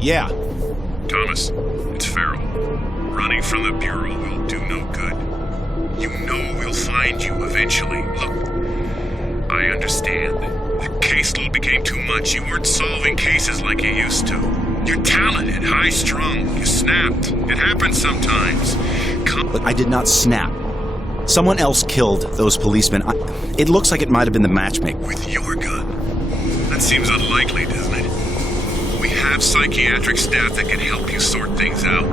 Yeah. Thomas, it's Farrell. Running from the Bureau will do no good. You know we'll find you eventually. Look, I understand. The caseload became too much. You weren't solving cases like you used to. You're talented, high-strung. You snapped. It happens sometimes. Look, I did not snap. Someone else killed those policemen. It looks like it might have been the matchmaker. With your gun? That seems unlikely, doesn't it? We have psychiatric staff that can help you sort things out.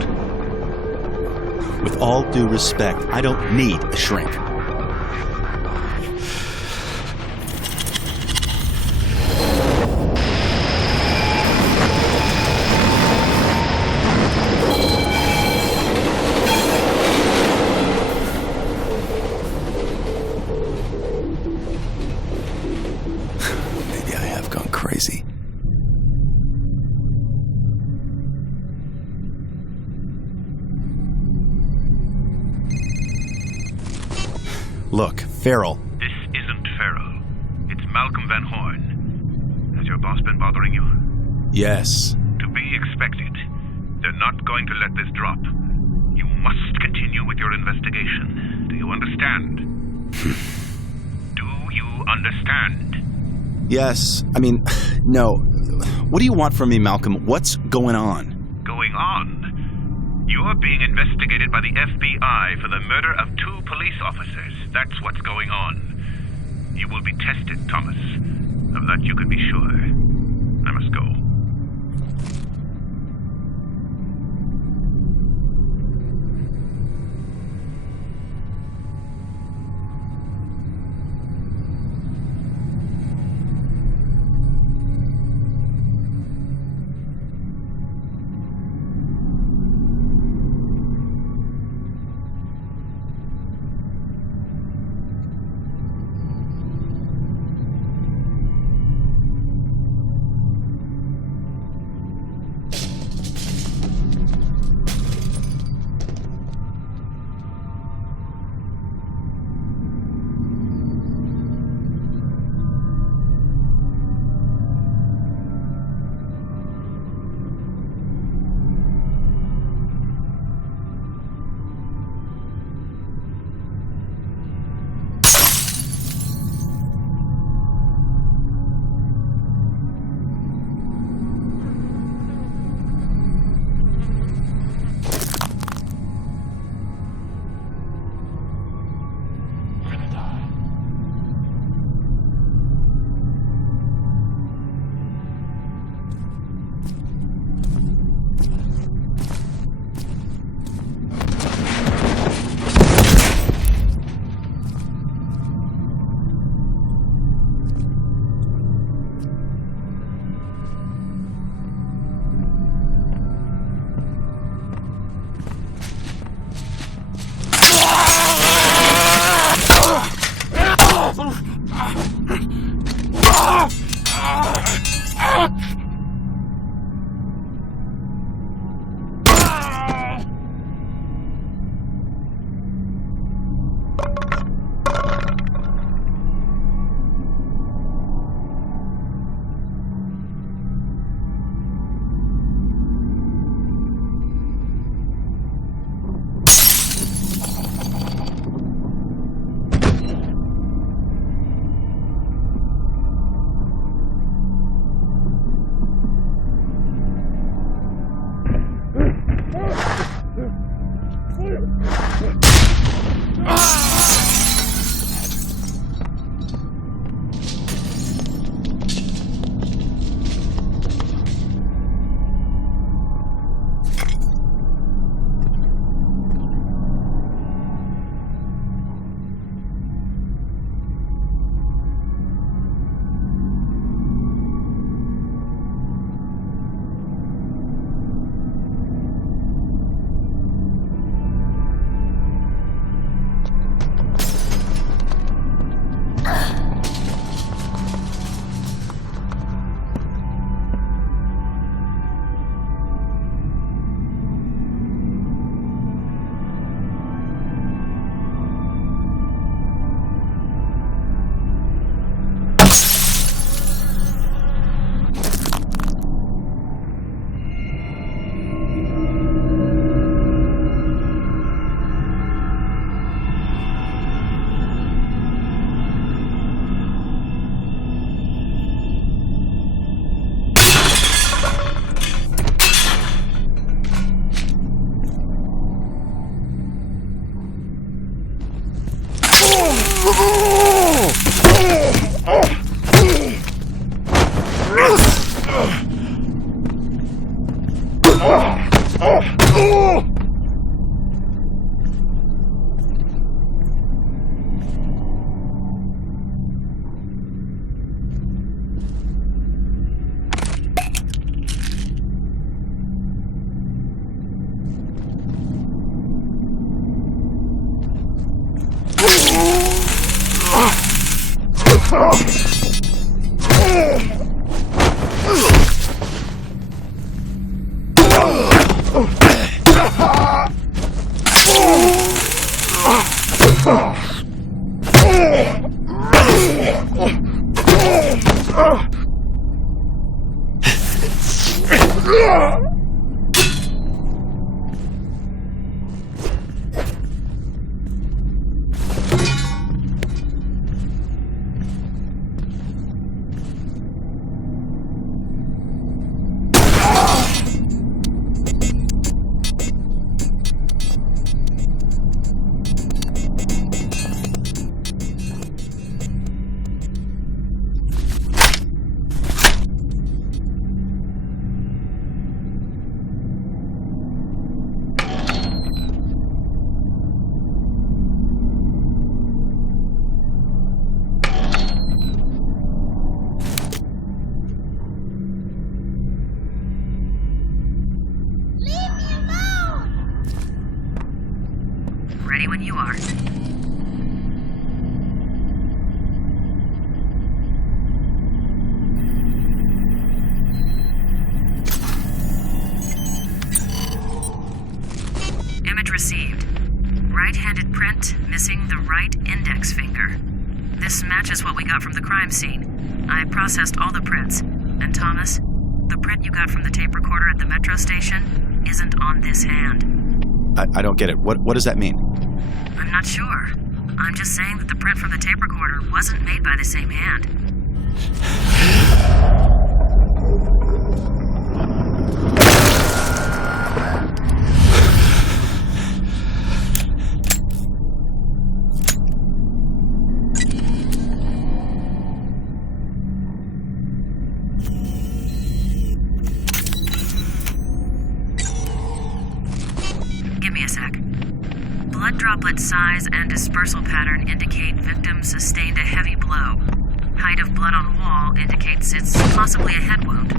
With all due respect, I don't need a shrink. Maybe I have gone crazy. Look, Farrell. This isn't Farrell. It's Malcolm Van Horn. Has your boss been bothering you? Yes. To be expected. They're not going to let this drop. You must continue with your investigation. Do you understand? Do you understand? Yes. I mean, no. What do you want from me, Malcolm? What's going on? Going on? You're being investigated by the FBI for the murder of 2 police officers. That's what's going on. You will be tested, Thomas. Of that you can be sure. I must go. Ready when you are. Image received. Right-handed print, missing the right index finger. This matches what we got from the crime scene. I processed all the prints. And Thomas, the print you got from the tape recorder at the metro station isn't on this hand. I don't get it. What does that mean? I'm not sure. I'm just saying that the print from the tape recorder wasn't made by the same hand. Give me a sec. Blood droplet size and dispersal pattern indicate victim sustained a heavy blow. Height of blood on wall indicates it's possibly a head wound.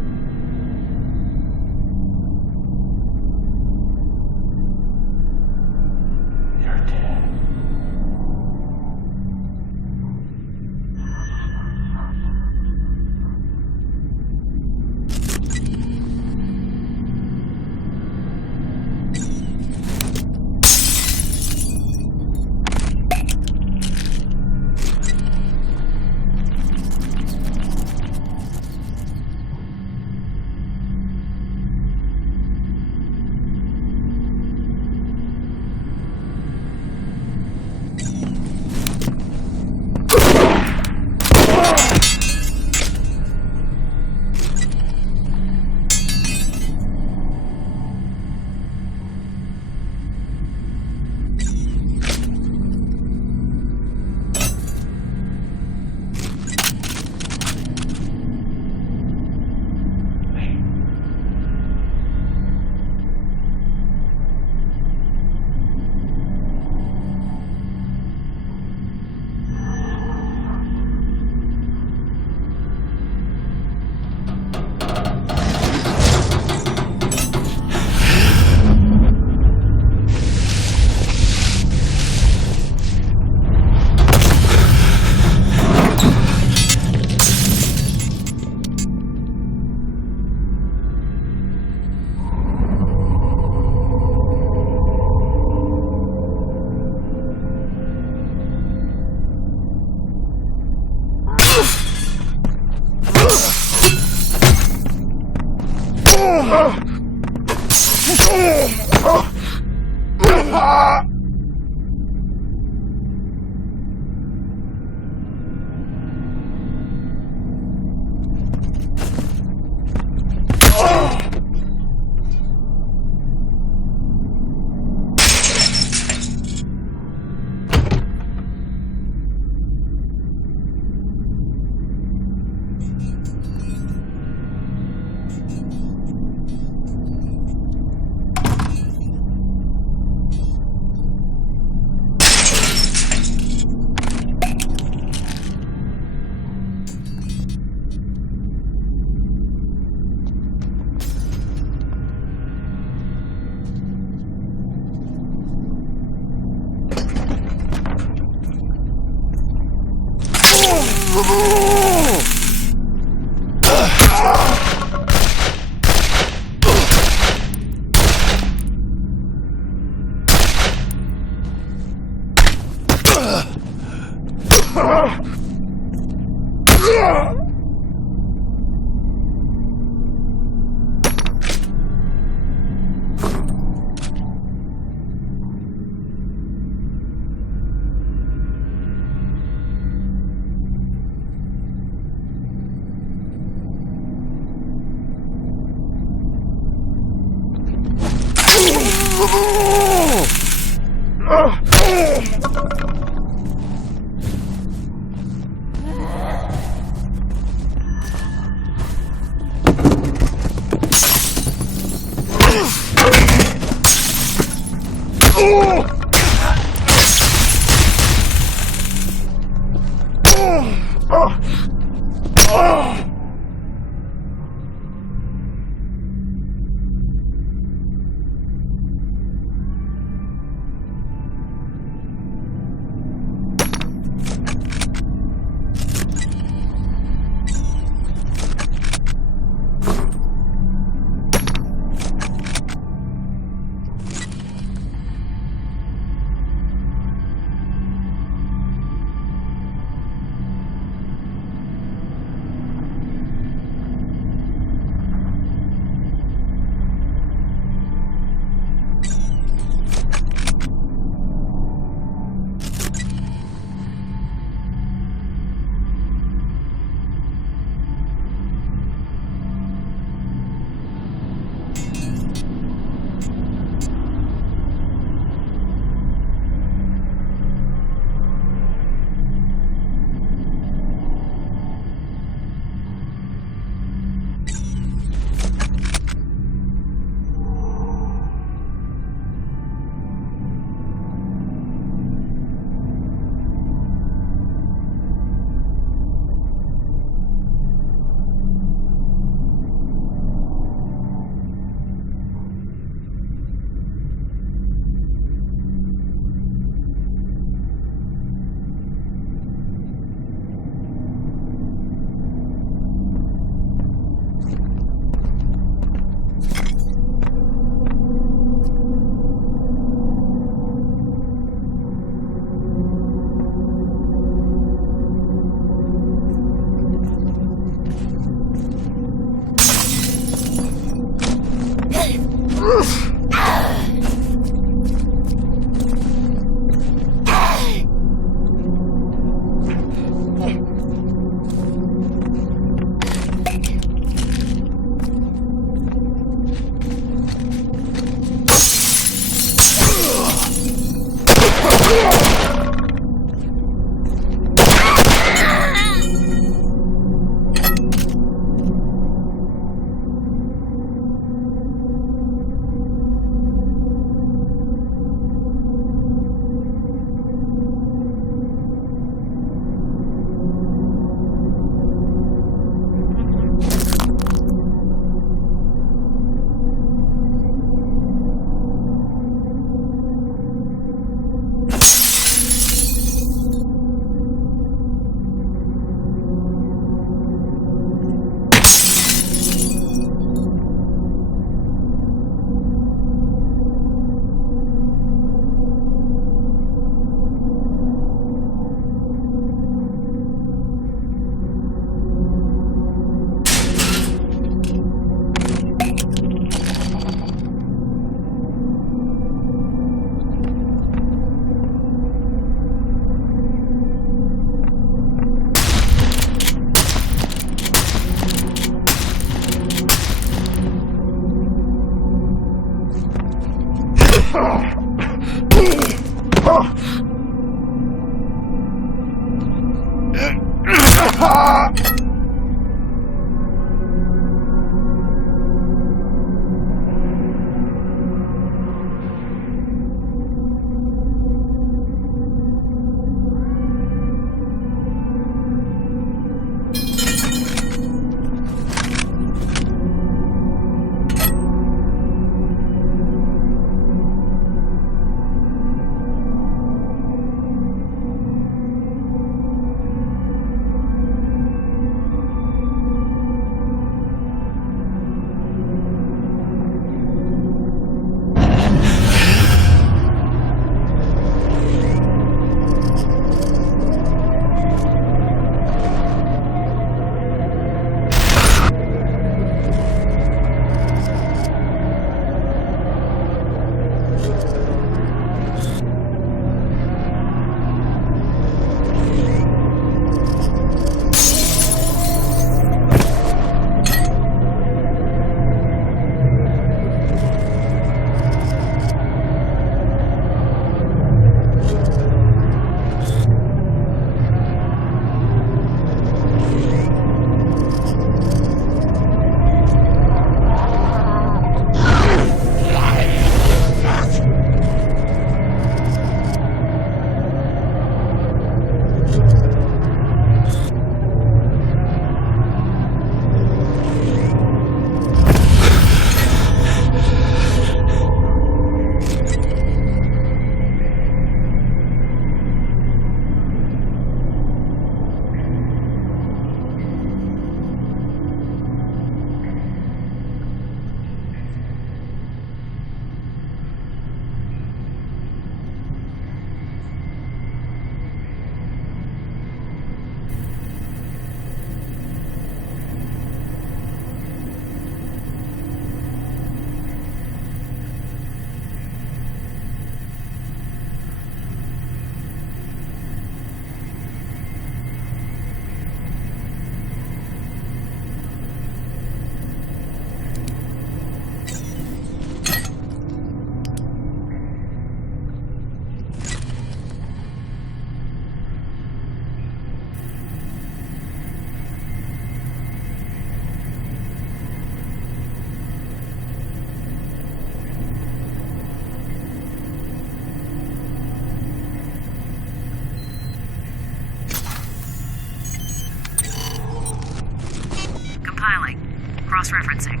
Cross-referencing.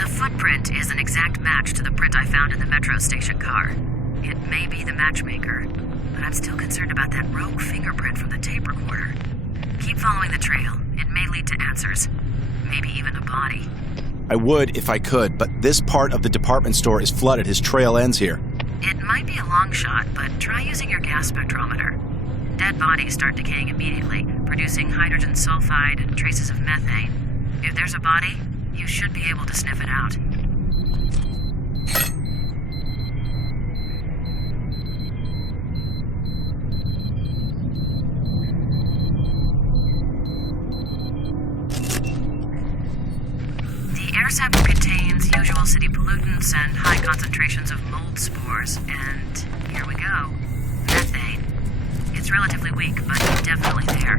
The footprint is an exact match to the print I found in the metro station car. It may be the matchmaker, but I'm still concerned about that rogue fingerprint from the tape recorder. Keep following the trail. It may lead to answers. Maybe even a body. I would if I could, but this part of the department store is flooded. His trail ends here. It might be a long shot, but try using your gas spectrometer. Dead bodies start decaying immediately, producing hydrogen sulfide and traces of methane. If there's a body, you should be able to sniff it out. The air sample contains usual city pollutants and high concentrations of mold spores, and here we go. Methane. It's relatively weak, but definitely there.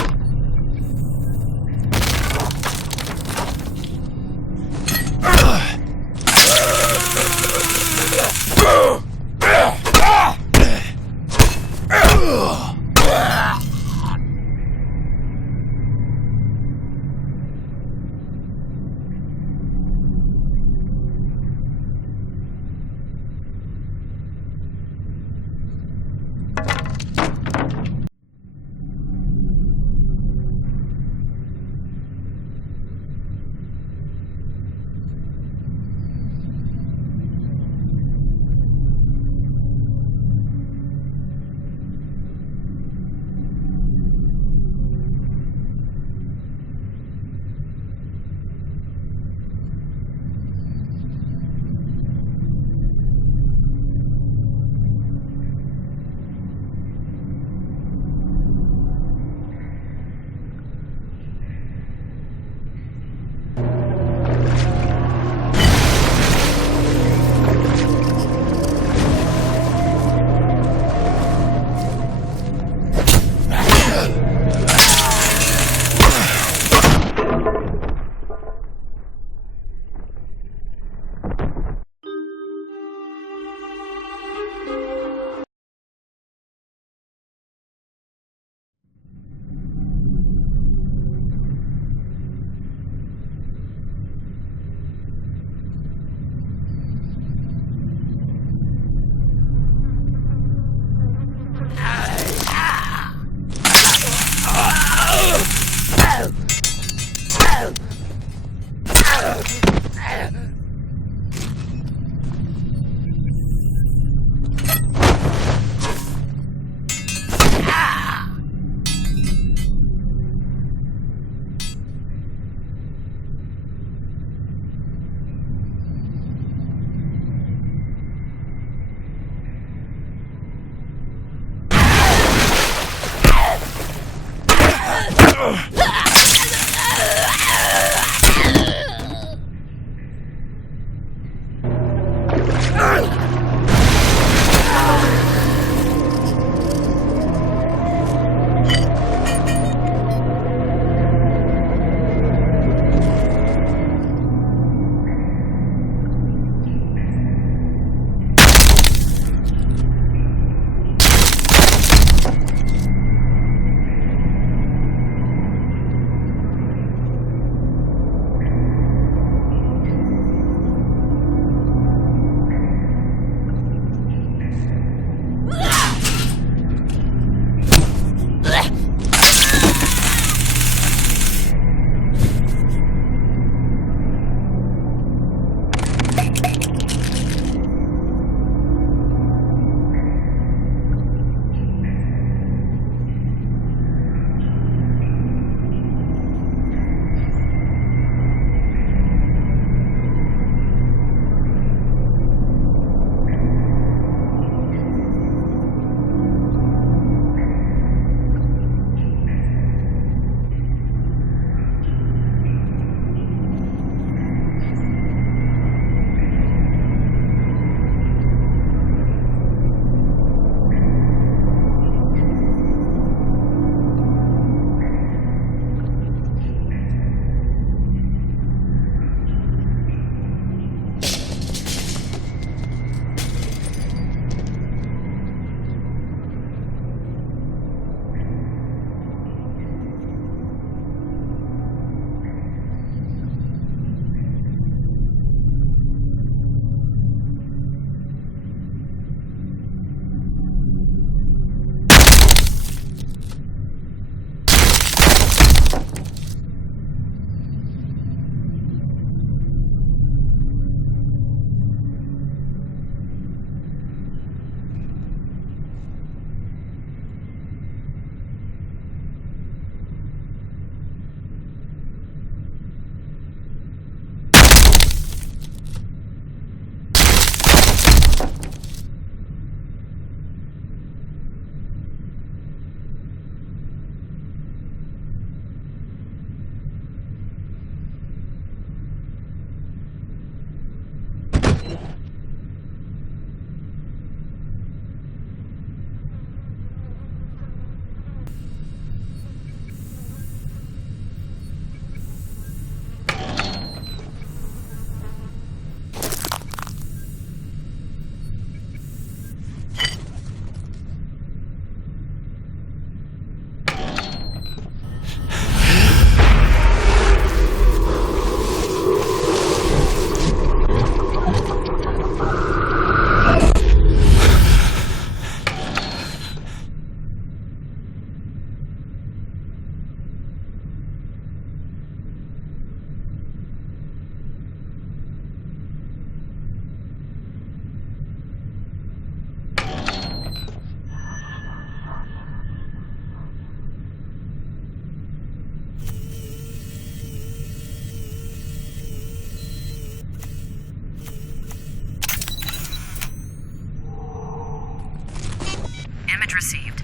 received.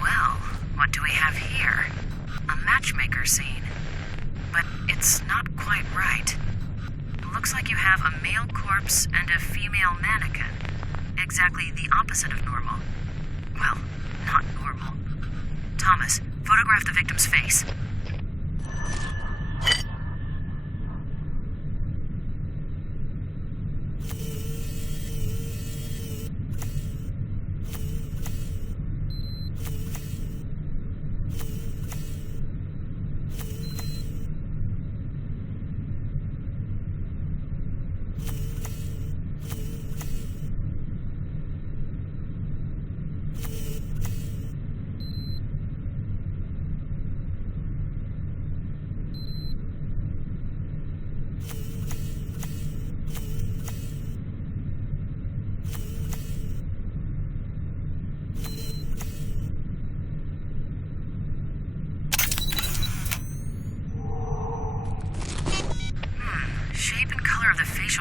Well, what do we have here? A matchmaker scene. But it's not quite right. Looks like you have a male corpse and a female mannequin. Exactly the opposite of normal. Well, not normal. Thomas, photograph the victim's face.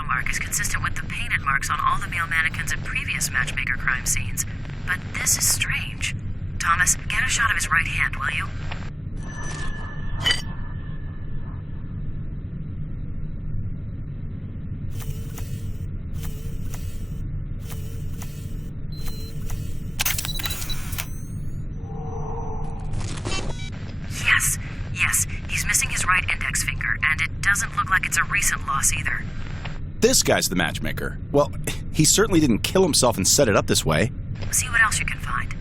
Mark is consistent with the painted marks on all the male mannequins at previous matchmaker crime scenes. But this is strange. Thomas, get a shot of his right hand, will you? Yes, he's missing his right index finger, and it doesn't look like it's a recent loss either. This guy's the matchmaker. Well, he certainly didn't kill himself and set it up this way. See what else you can find.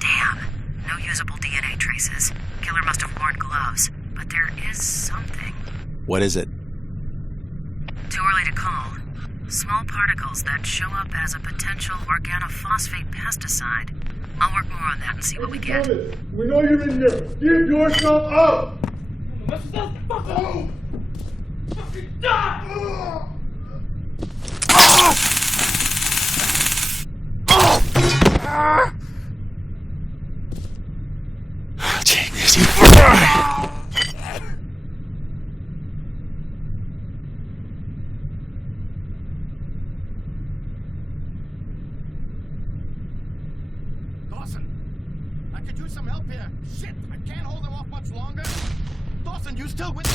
Damn, no usable DNA traces. Killer must have worn gloves, but there is something. What is it? Too early to call. Small particles that show up as a potential organophosphate pesticide. I'll work more on that and see what we get. We know you're in there. Give yourself up! Let's not fuck home! Fucking die! Dawson, I could use some help here. Shit, I can't hold him off much longer. Dawson, you still with me?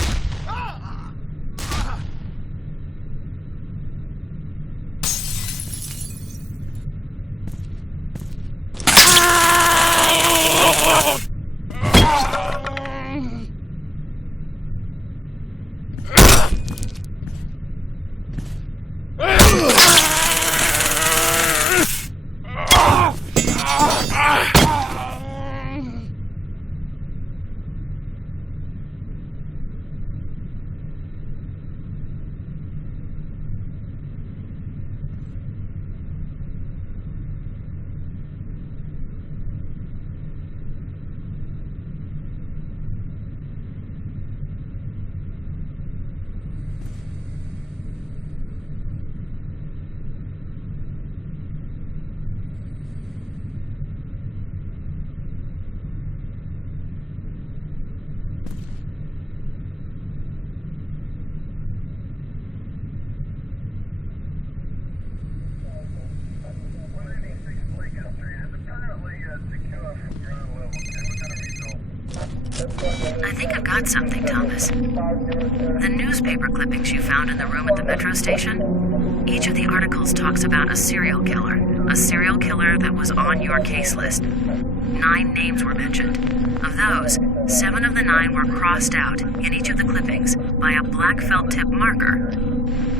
I think I've got something, Thomas. The newspaper clippings you found in the room at the metro station, each of the articles talks about a serial killer that was on your case list. 9 names were mentioned. Of those, 7 of the 9 were crossed out in each of the clippings by a black felt tip marker.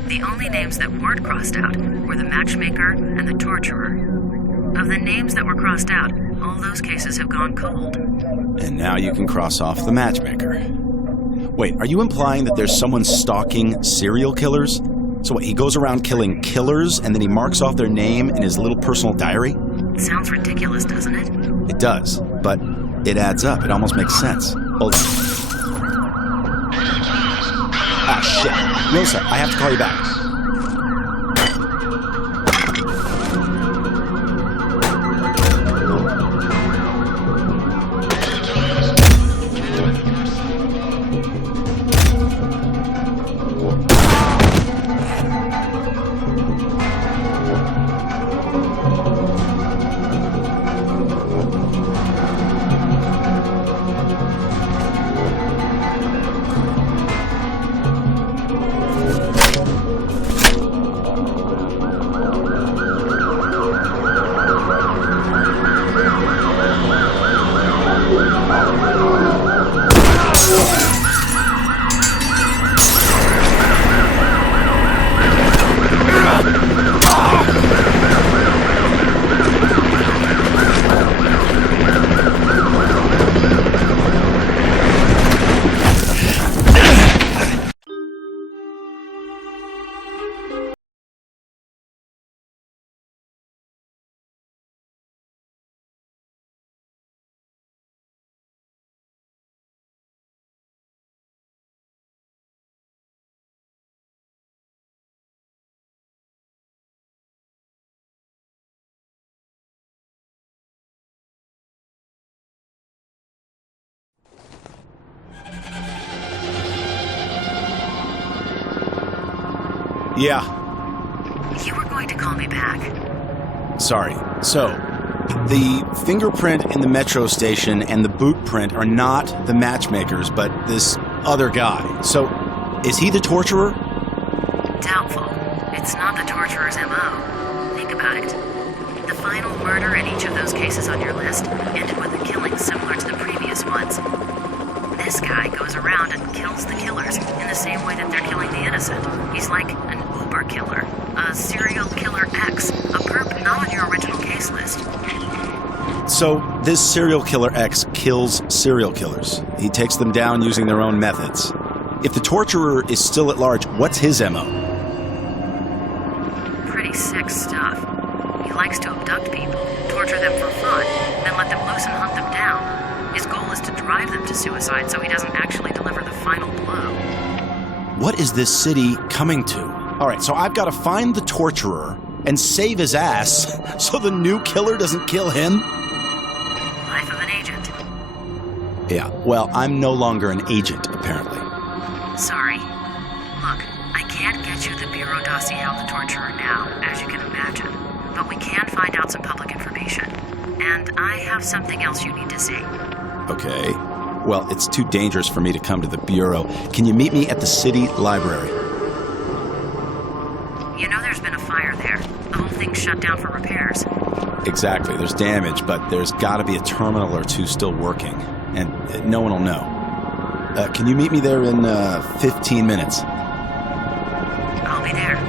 The only names that weren't crossed out were the matchmaker and the torturer. Of the names that were crossed out, all those cases have gone cold. And now you can cross off the matchmaker. Wait, are you implying that there's someone stalking serial killers? So what, he goes around killing killers and then he marks off their name in his little personal diary? Sounds ridiculous, doesn't it? It does, but it adds up. It almost makes sense. Hold on. Ah, shit. Rosa, I have to call you back. Yeah. You were going to call me back. Sorry. So, the fingerprint in the metro station and the boot print are not the matchmakers, but this other guy. So, is he the torturer? Doubtful. It's not the torturer's MO. Think about it. The final murder in each of those cases on your list ended with a killing similar to the previous ones. This guy goes around and kills the killers in the same way that they're killing the innocent. He's like an Uber killer, a serial killer X, a perp not on your original case list. So, this serial killer X kills serial killers. He takes them down using their own methods. If the torturer is still at large, what's his MO? Pretty sick stuff. He likes to abduct people, torture them for fun, then let them loose and hunt them down. His goal is to drive them to suicide so he doesn't actually deliver the final blow. What is this city coming to? All right, so I've got to find the torturer and save his ass so the new killer doesn't kill him? Life of an agent. Yeah, well, I'm no longer an agent, apparently. Sorry. Look, I can't get you the Bureau dossier on the torturer now, as you can imagine. But we can find out some public information. And I have something else you need to see. Okay. Well, it's too dangerous for me to come to the Bureau. Can you meet me at the city library? You know there's been a fire there. The whole thing's shut down for repairs. Exactly. There's damage, but there's got to be a terminal or two still working. And no one will know. Can you meet me there in 15 minutes? I'll be there.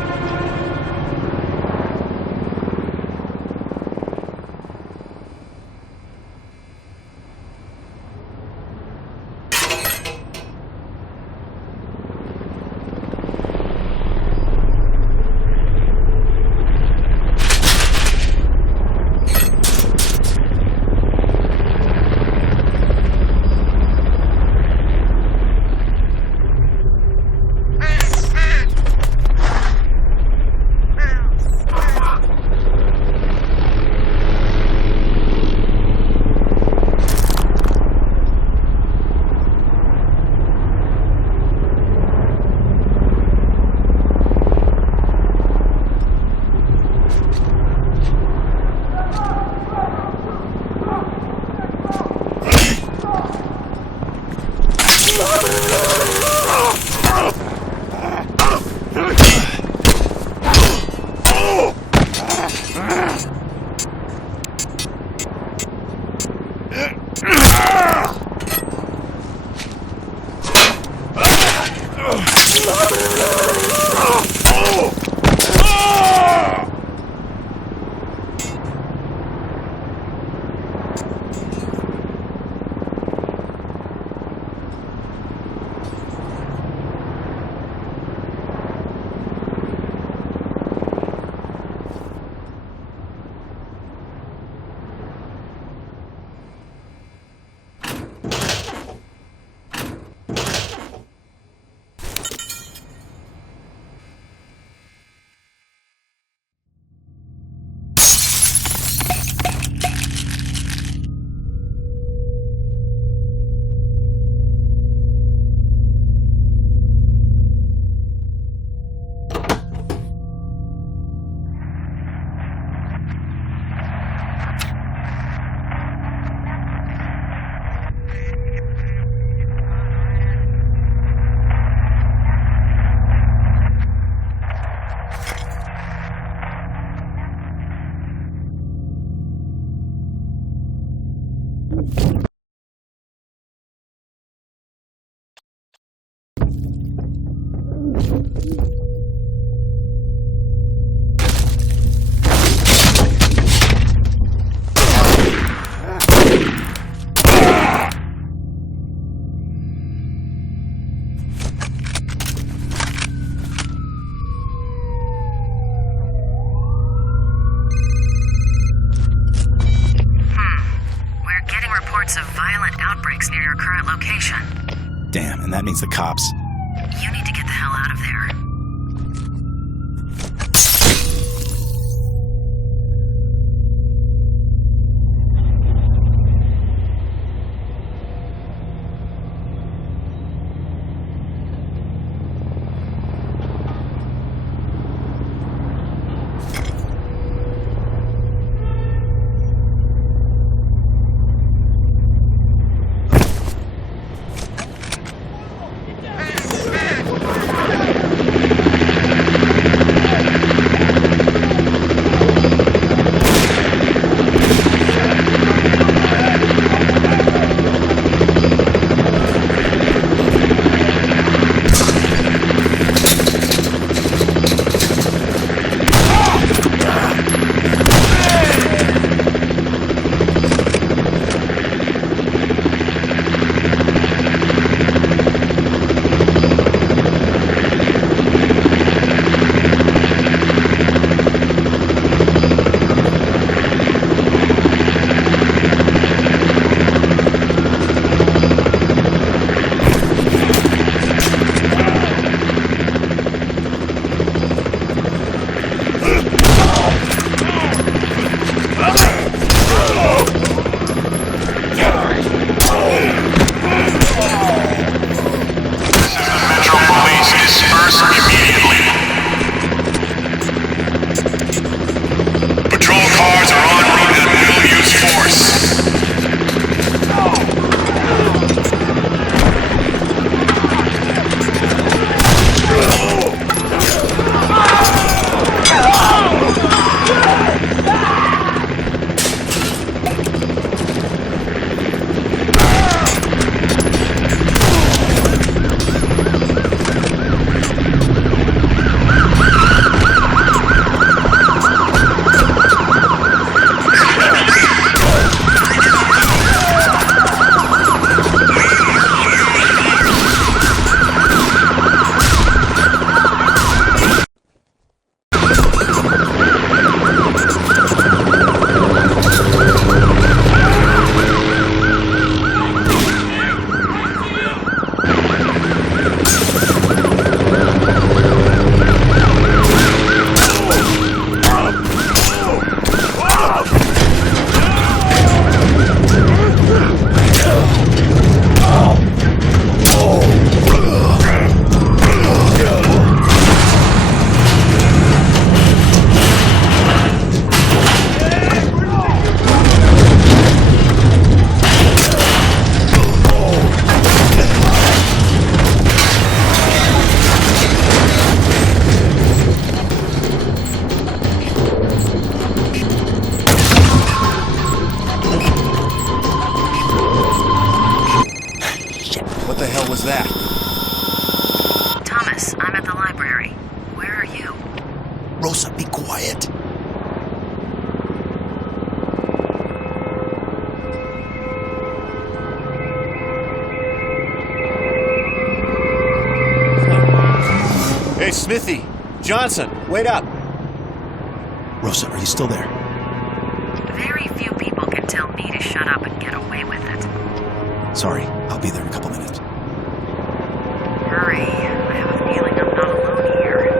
Of violent outbreaks near your current location. Damn, and that means the cops. You need to get the hell out of there. Smithy! Johnson, wait up! Rosa, are you still there? Very few people can tell me to shut up and get away with it. Sorry, I'll be there in a couple minutes. Hurry. I have a feeling I'm not alone here.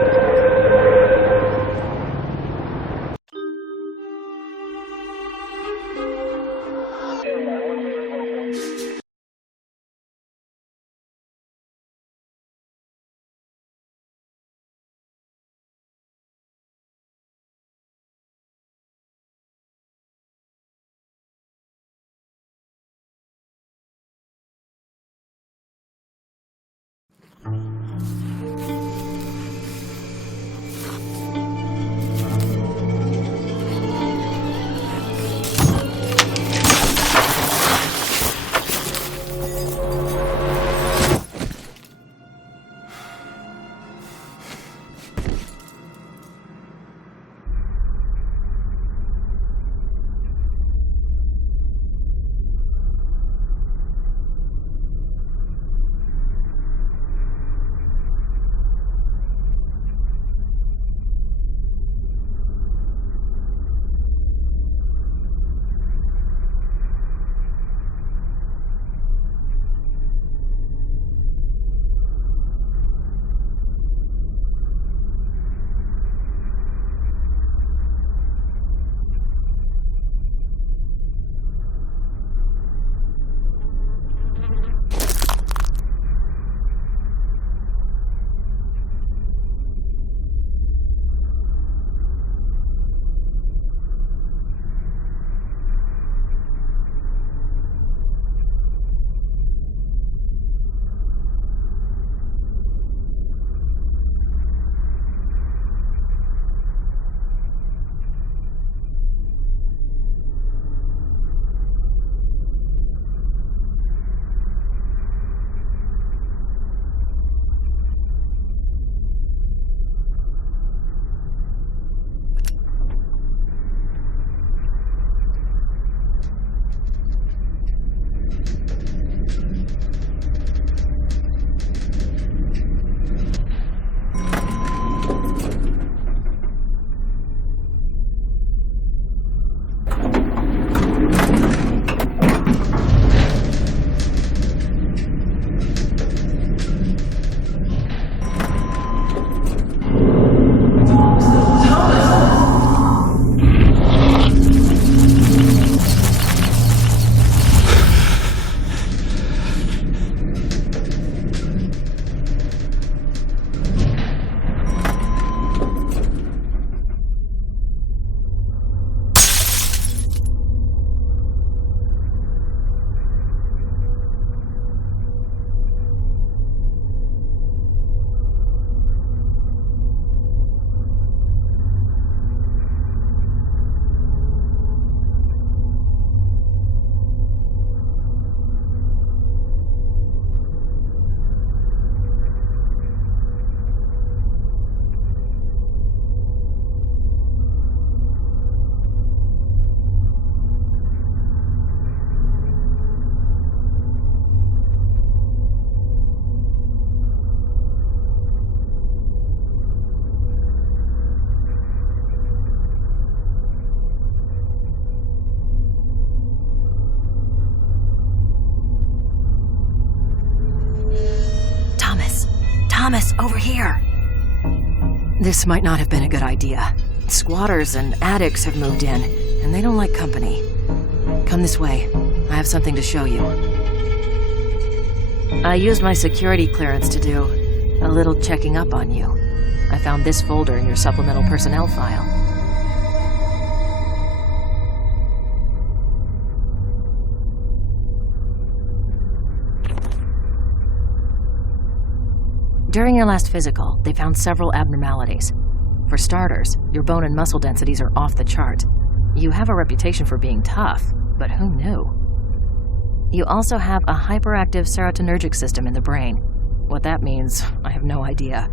Thomas, over here! This might not have been a good idea. Squatters and addicts have moved in, and they don't like company. Come this way. I have something to show you. I used my security clearance to do a little checking up on you. I found this folder in your supplemental personnel file. During your last physical, they found several abnormalities. For starters, your bone and muscle densities are off the chart. You have a reputation for being tough, but who knew? You also have a hyperactive serotonergic system in the brain. What that means, I have no idea.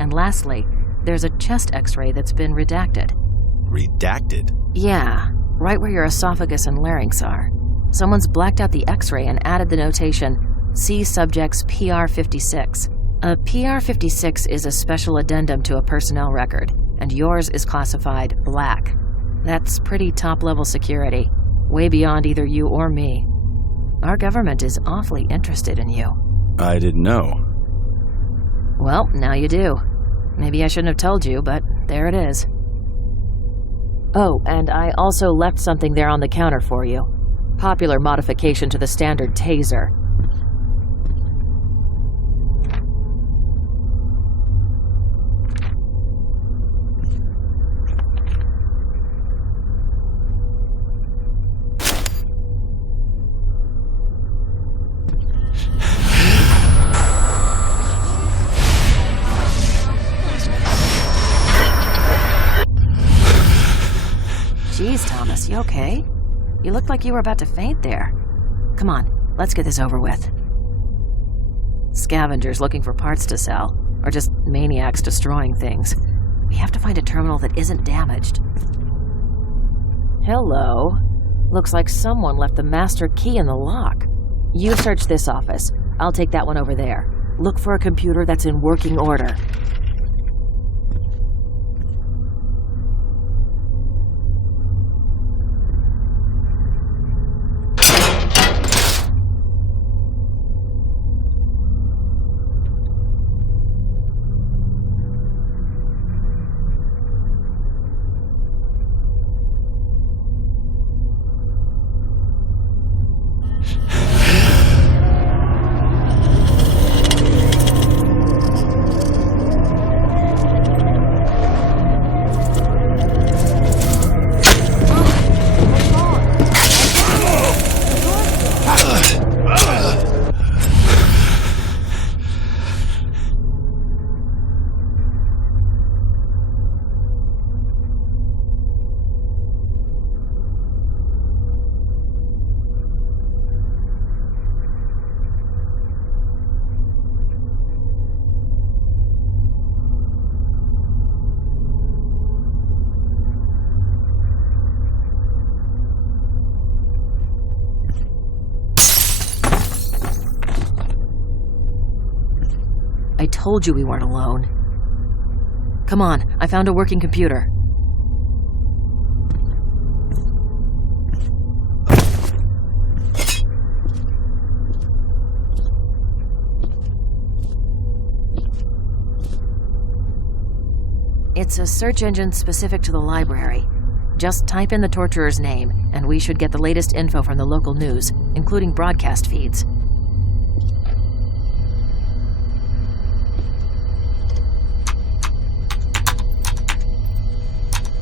And lastly, there's a chest x-ray that's been redacted. Redacted? Yeah, right where your esophagus and larynx are. Someone's blacked out the x-ray and added the notation, "See subjects PR56." A PR-56 is a special addendum to a personnel record, and yours is classified Black. That's pretty top-level security, way beyond either you or me. Our government is awfully interested in you. I didn't know. Well, now you do. Maybe I shouldn't have told you, but there it is. Oh, and I also left something there on the counter for you. Popular modification to the standard taser. Jeez, Thomas, you okay? You looked like you were about to faint there. Come on, let's get this over with. Scavengers looking for parts to sell, or just maniacs destroying things. We have to find a terminal that isn't damaged. Hello. Looks like someone left the master key in the lock. You search this office. I'll take that one over there. Look for a computer that's in working order. I told you we weren't alone. Come on, I found a working computer. It's a search engine specific to the library. Just type in the torturer's name, and we should get the latest info from the local news, including broadcast feeds.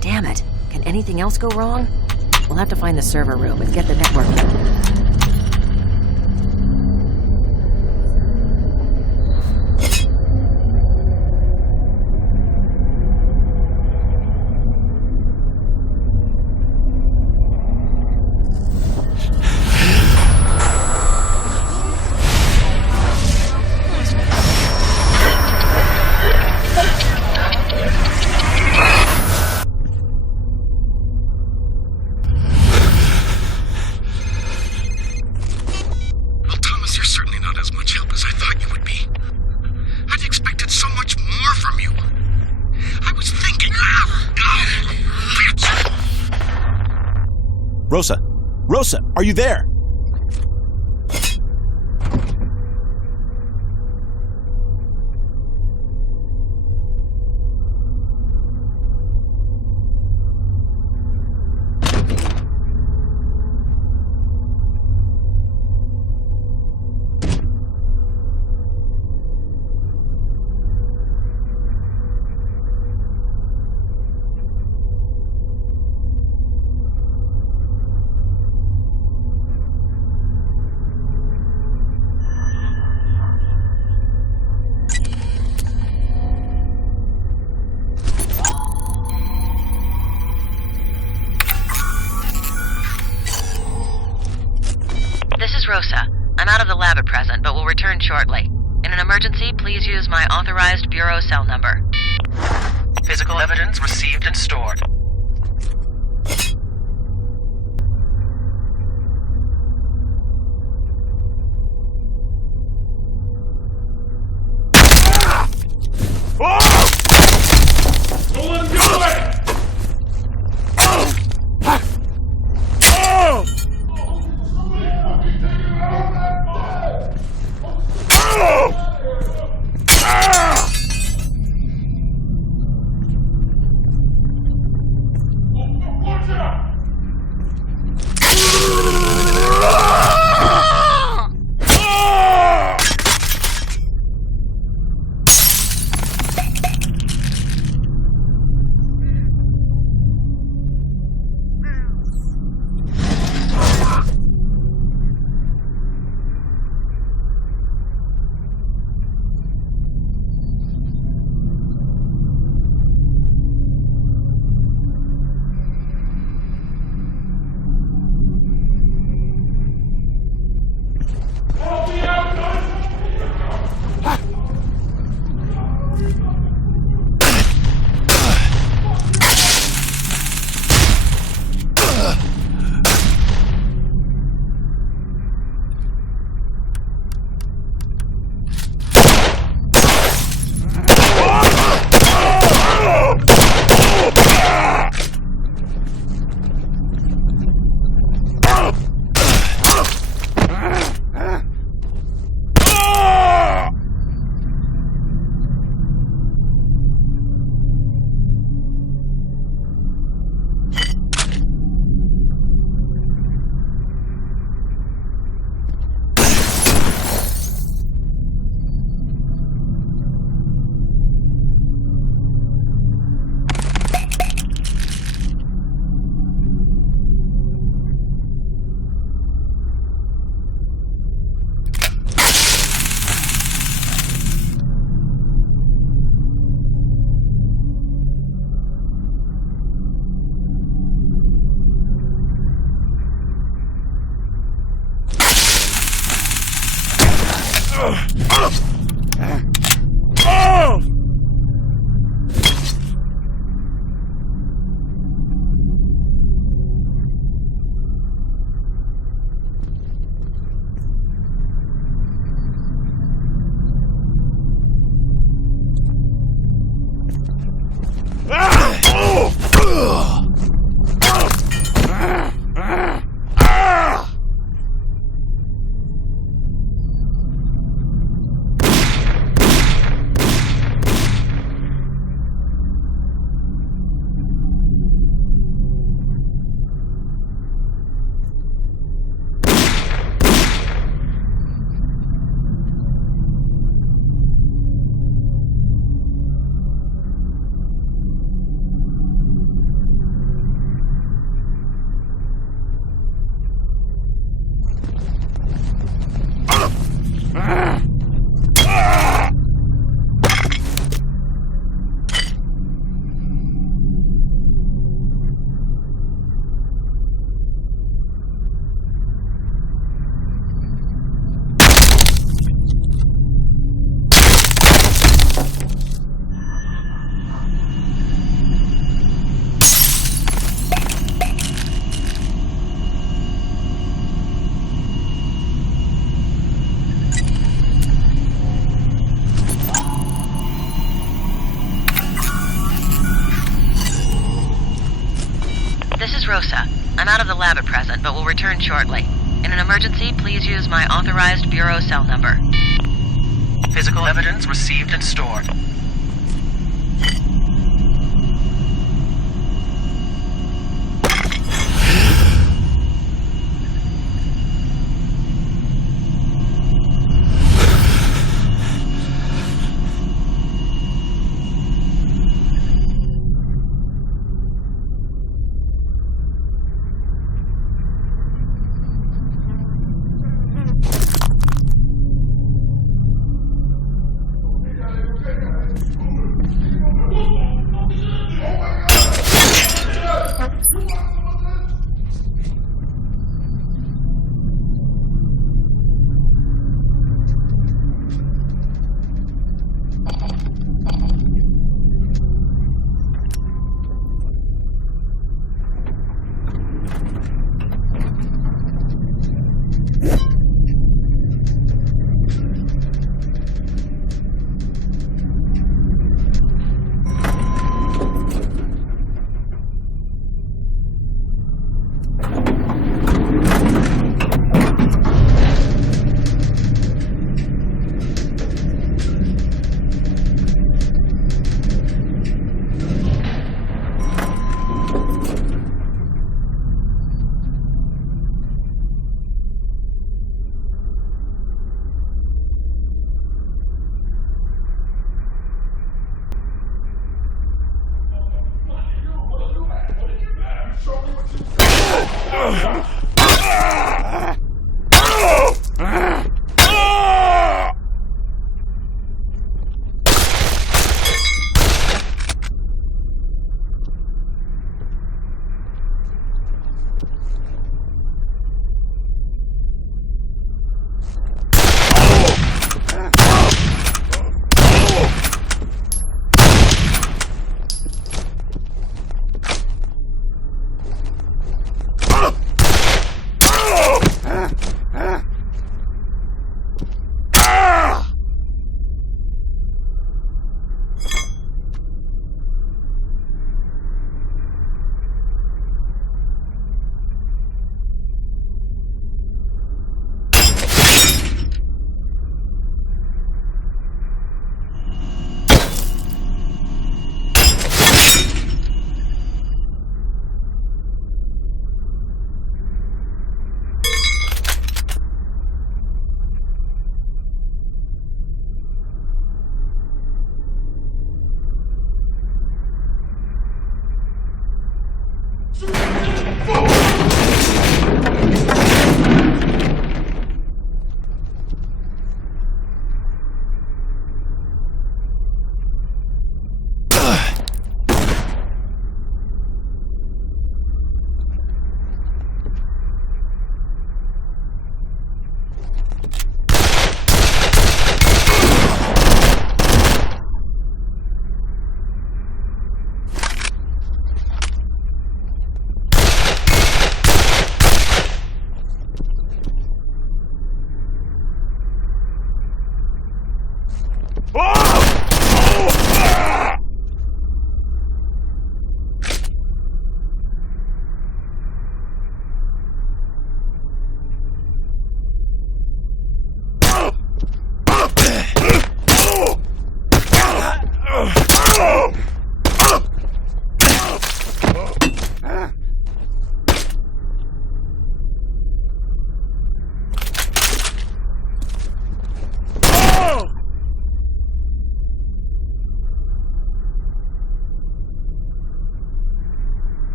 Damn it. Can anything else go wrong? We'll have to find the server room and get the network. Rosa, are you there? Rosa. I'm out of the lab at present, but will return shortly. In an emergency, please use my authorized Bureau cell number. Physical evidence received and stored. Rosa. I'm out of the lab at present, but will return shortly. In an emergency, please use my authorized bureau cell number. Physical evidence received and stored.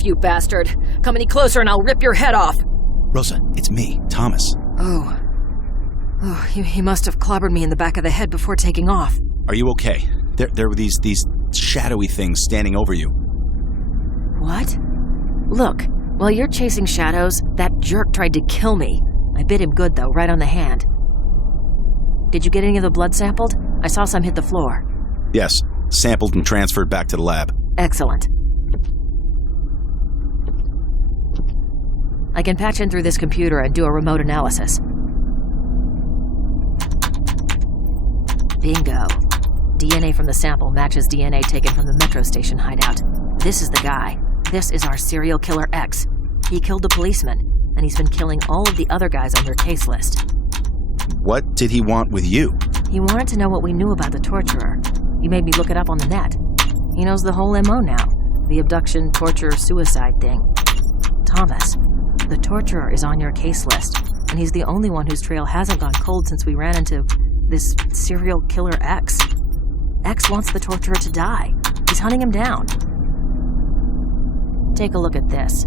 off, you bastard! Come any closer and I'll rip your head off! Rosa, it's me, Thomas. Oh, he must have clobbered me in the back of the head before taking off. Are you okay? There were these shadowy things standing over you. What? Look, while you're chasing shadows, that jerk tried to kill me. I bit him good, though, right on the hand. Did you get any of the blood sampled? I saw some hit the floor. Yes, sampled and transferred back to the lab. Excellent. I can patch in through this computer and do a remote analysis. Bingo. DNA from the sample matches DNA taken from the metro station hideout. This is the guy. This is our serial killer X. He killed the policeman, and he's been killing all of the other guys on your case list. What did he want with you? He wanted to know what we knew about the torturer. He made me look it up on the net. He knows the whole MO now. The abduction, torture, suicide thing. Thomas, the torturer is on your case list, and he's the only one whose trail hasn't gone cold since we ran into this serial killer X. X wants the torturer to die. He's hunting him down. Take a look at this.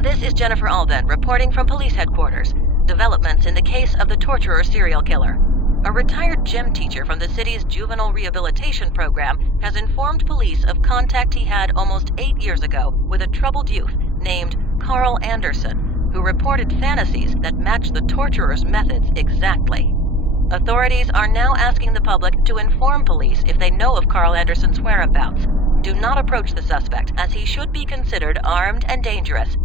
This is Jennifer Alden reporting from police headquarters. Developments in the case of the torturer serial killer. A retired gym teacher from the city's juvenile rehabilitation program has informed police of contact he had almost 8 years ago with a troubled youth named Carl Anderson, who reported fantasies that match the torturer's methods exactly. Authorities are now asking the public to inform police if they know of Carl Anderson's whereabouts. Do not approach the suspect, as he should be considered armed and dangerous.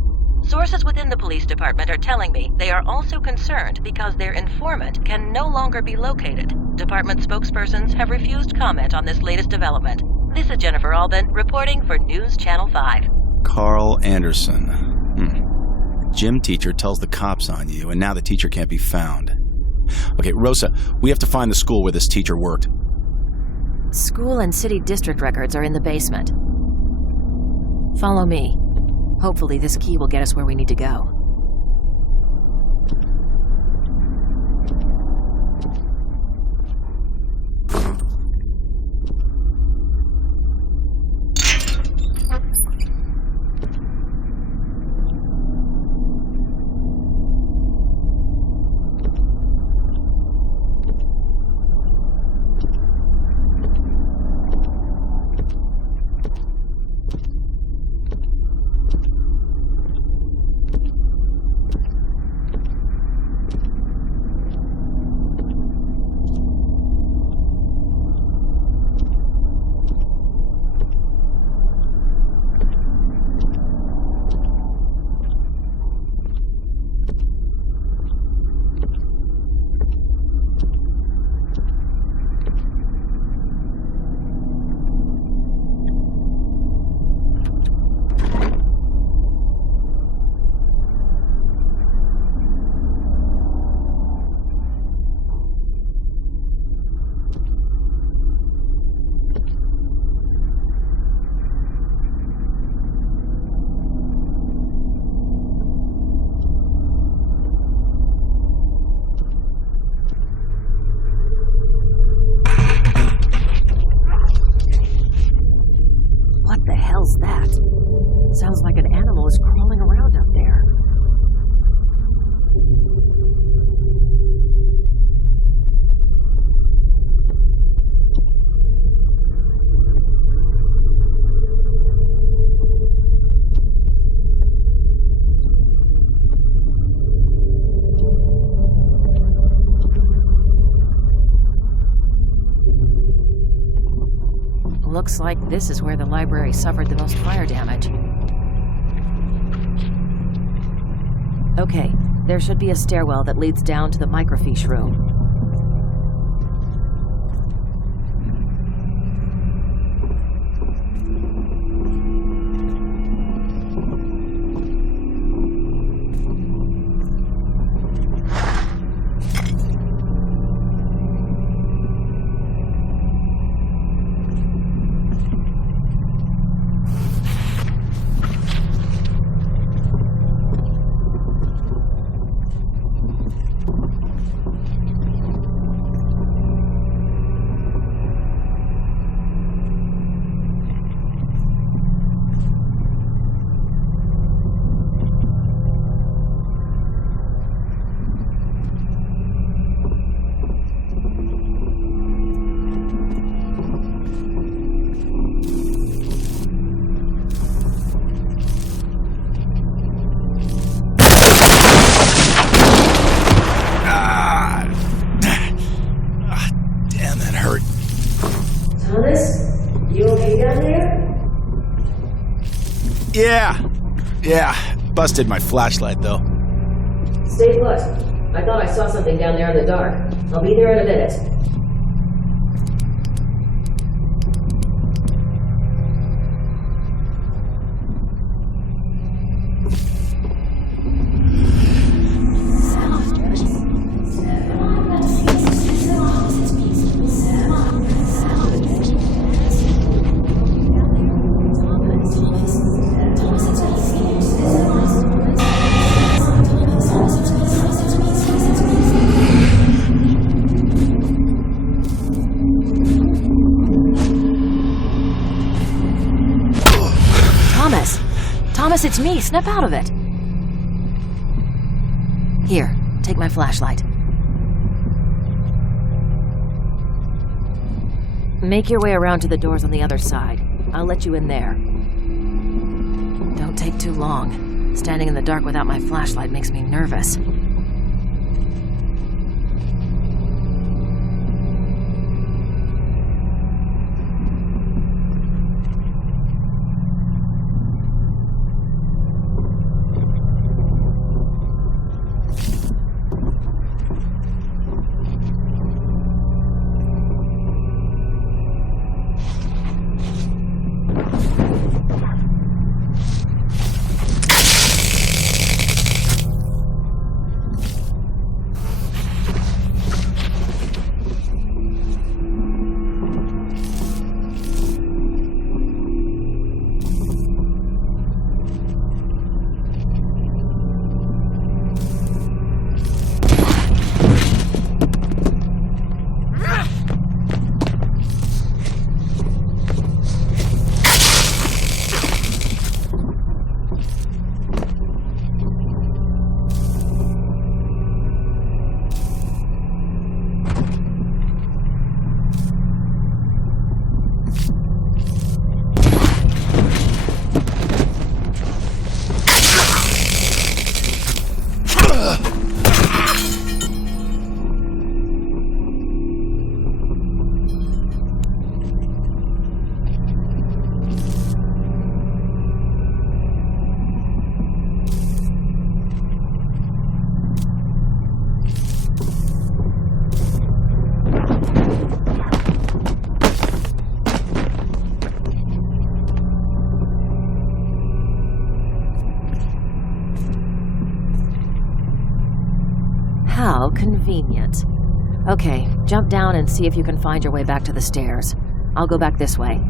Sources within the police department are telling me they are also concerned because their informant can no longer be located. Department spokespersons have refused comment on this latest development. This is Jennifer Alden reporting for News Channel 5. Carl Anderson. Gym teacher tells the cops on you, and now the teacher can't be found. Okay, Rosa, we have to find the school where this teacher worked. School and city district records are in the basement. Follow me. Hopefully this key will get us where we need to go. Sounds like an animal is crawling around up there. Looks like this is where the library suffered the most fire damage. Okay, there should be a stairwell that leads down to the microfiche room. Yeah. Busted my flashlight, though. Stay put. I thought I saw something down there in the dark. I'll be there in a minute. Thomas, it's me. Snap out of it. Here, take my flashlight. Make your way around to the doors on the other side. I'll let you in there. Don't take too long. Standing in the dark without my flashlight makes me nervous. How convenient. Okay, jump down and see if you can find your way back to the stairs. I'll go back this way.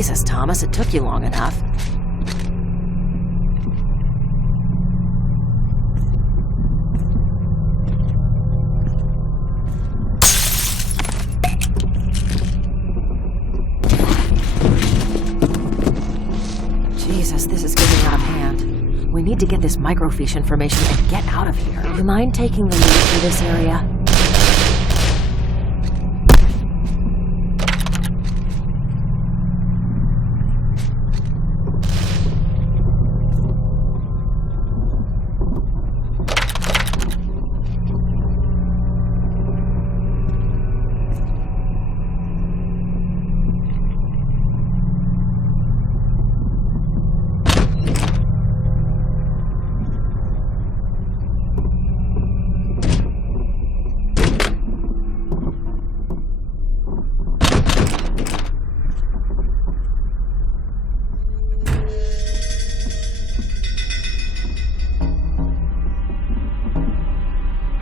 Jesus, Thomas, it took you long enough. Jesus, this is getting out of hand. We need to get this microfiche information and get out of here. You mind taking the lead through this area?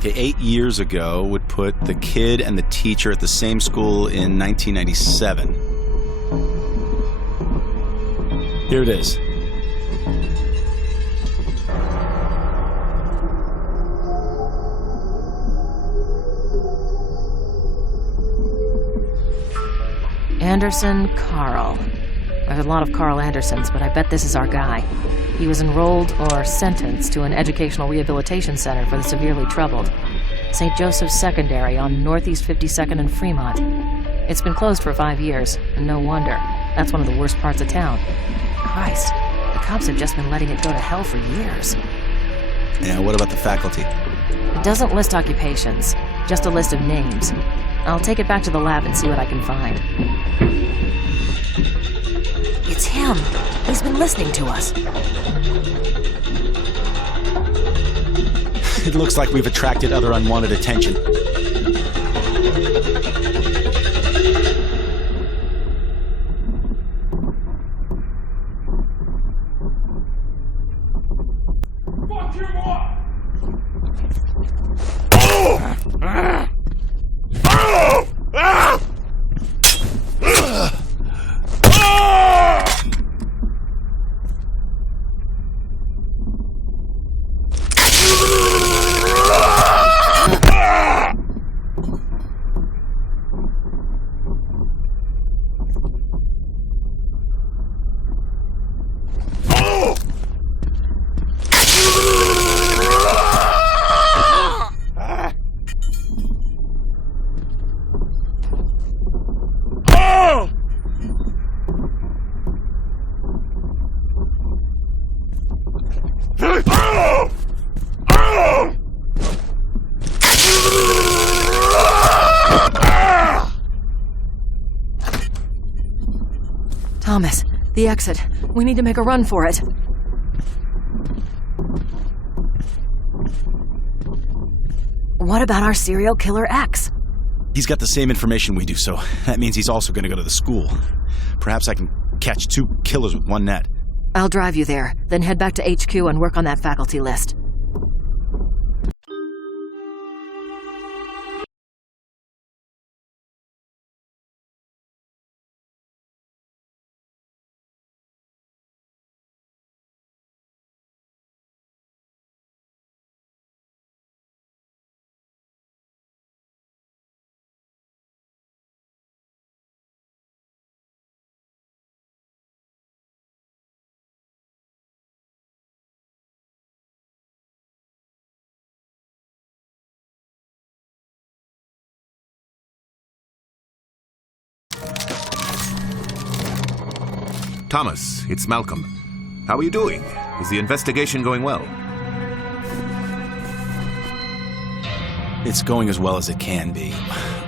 Okay, 8 years ago would put the kid and the teacher at the same school in 1997. Here it is. Anderson Carl. There's a lot of Carl Andersons, but I bet this is our guy. He was enrolled or sentenced to an educational rehabilitation center for the severely troubled. St. Joseph's Secondary on Northeast 52nd and Fremont. It's been closed for 5 years, and no wonder. That's one of the worst parts of town. Christ, the cops have just been letting it go to hell for years. Yeah, what about the faculty? It doesn't list occupations, just a list of names. I'll take it back to the lab and see what I can find. It's him. He's been listening to us. It looks like we've attracted other unwanted attention. Fuck you up! Thomas, the exit. We need to make a run for it. What about our serial killer X? He's got the same information we do, so that means he's also going to go to the school. Perhaps I can catch 2 killers with one net. I'll drive you there, then head back to HQ and work on that faculty list. Thomas, it's Malcolm. How are you doing? Is the investigation going well? It's going as well as it can be.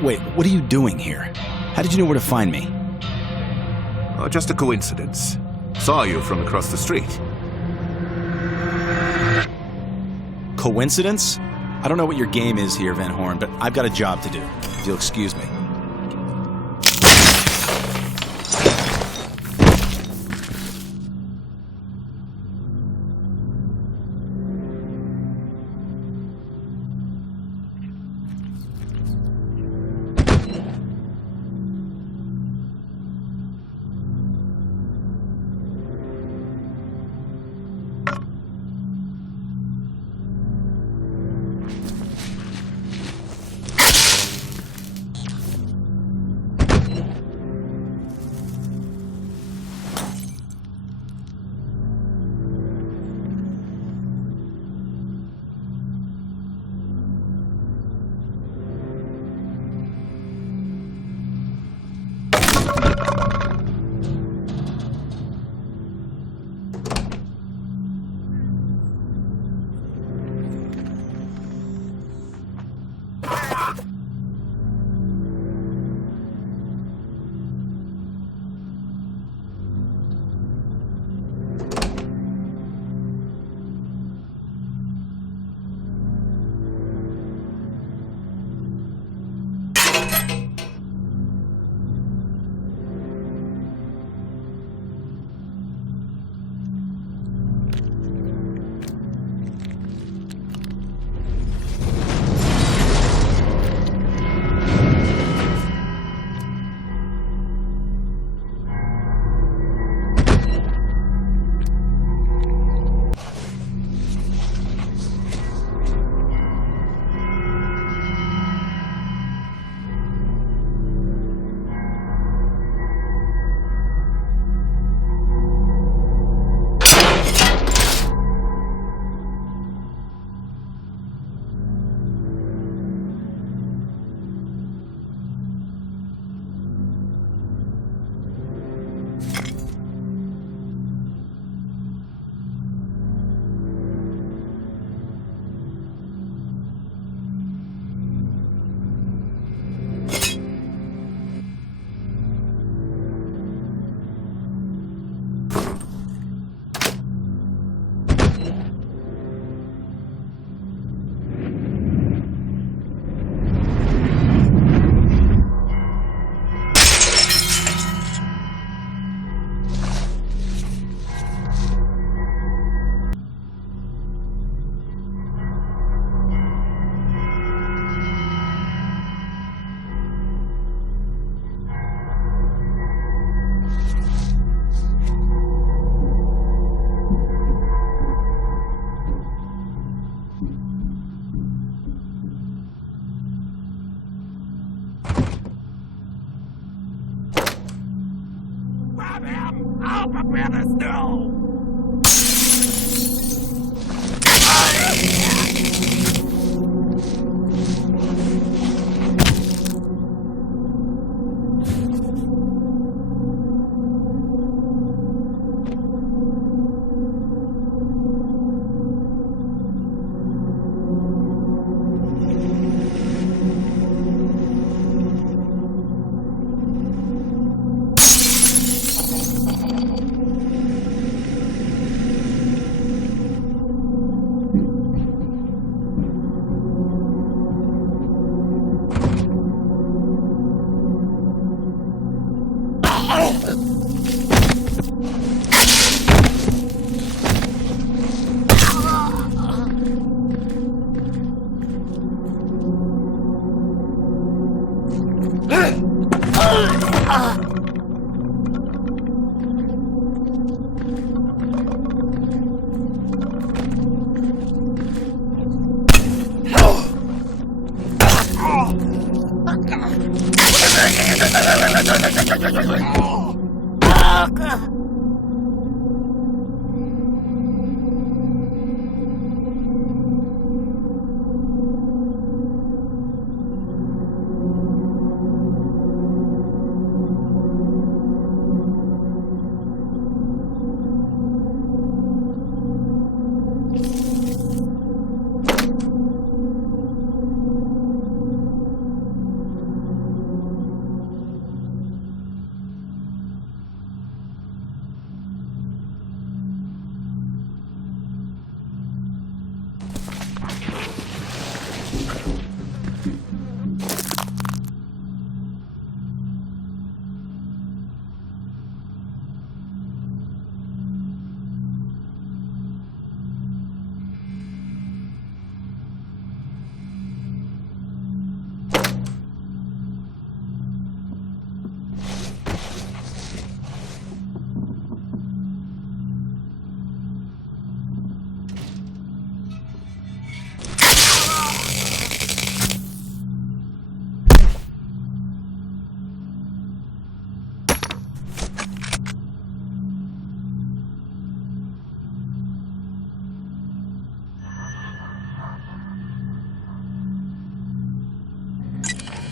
Wait, what are you doing here? How did you know where to find me? Oh, just a coincidence. Saw you from across the street. Coincidence? I don't know what your game is here, Van Horn, but I've got a job to do, if you'll excuse me.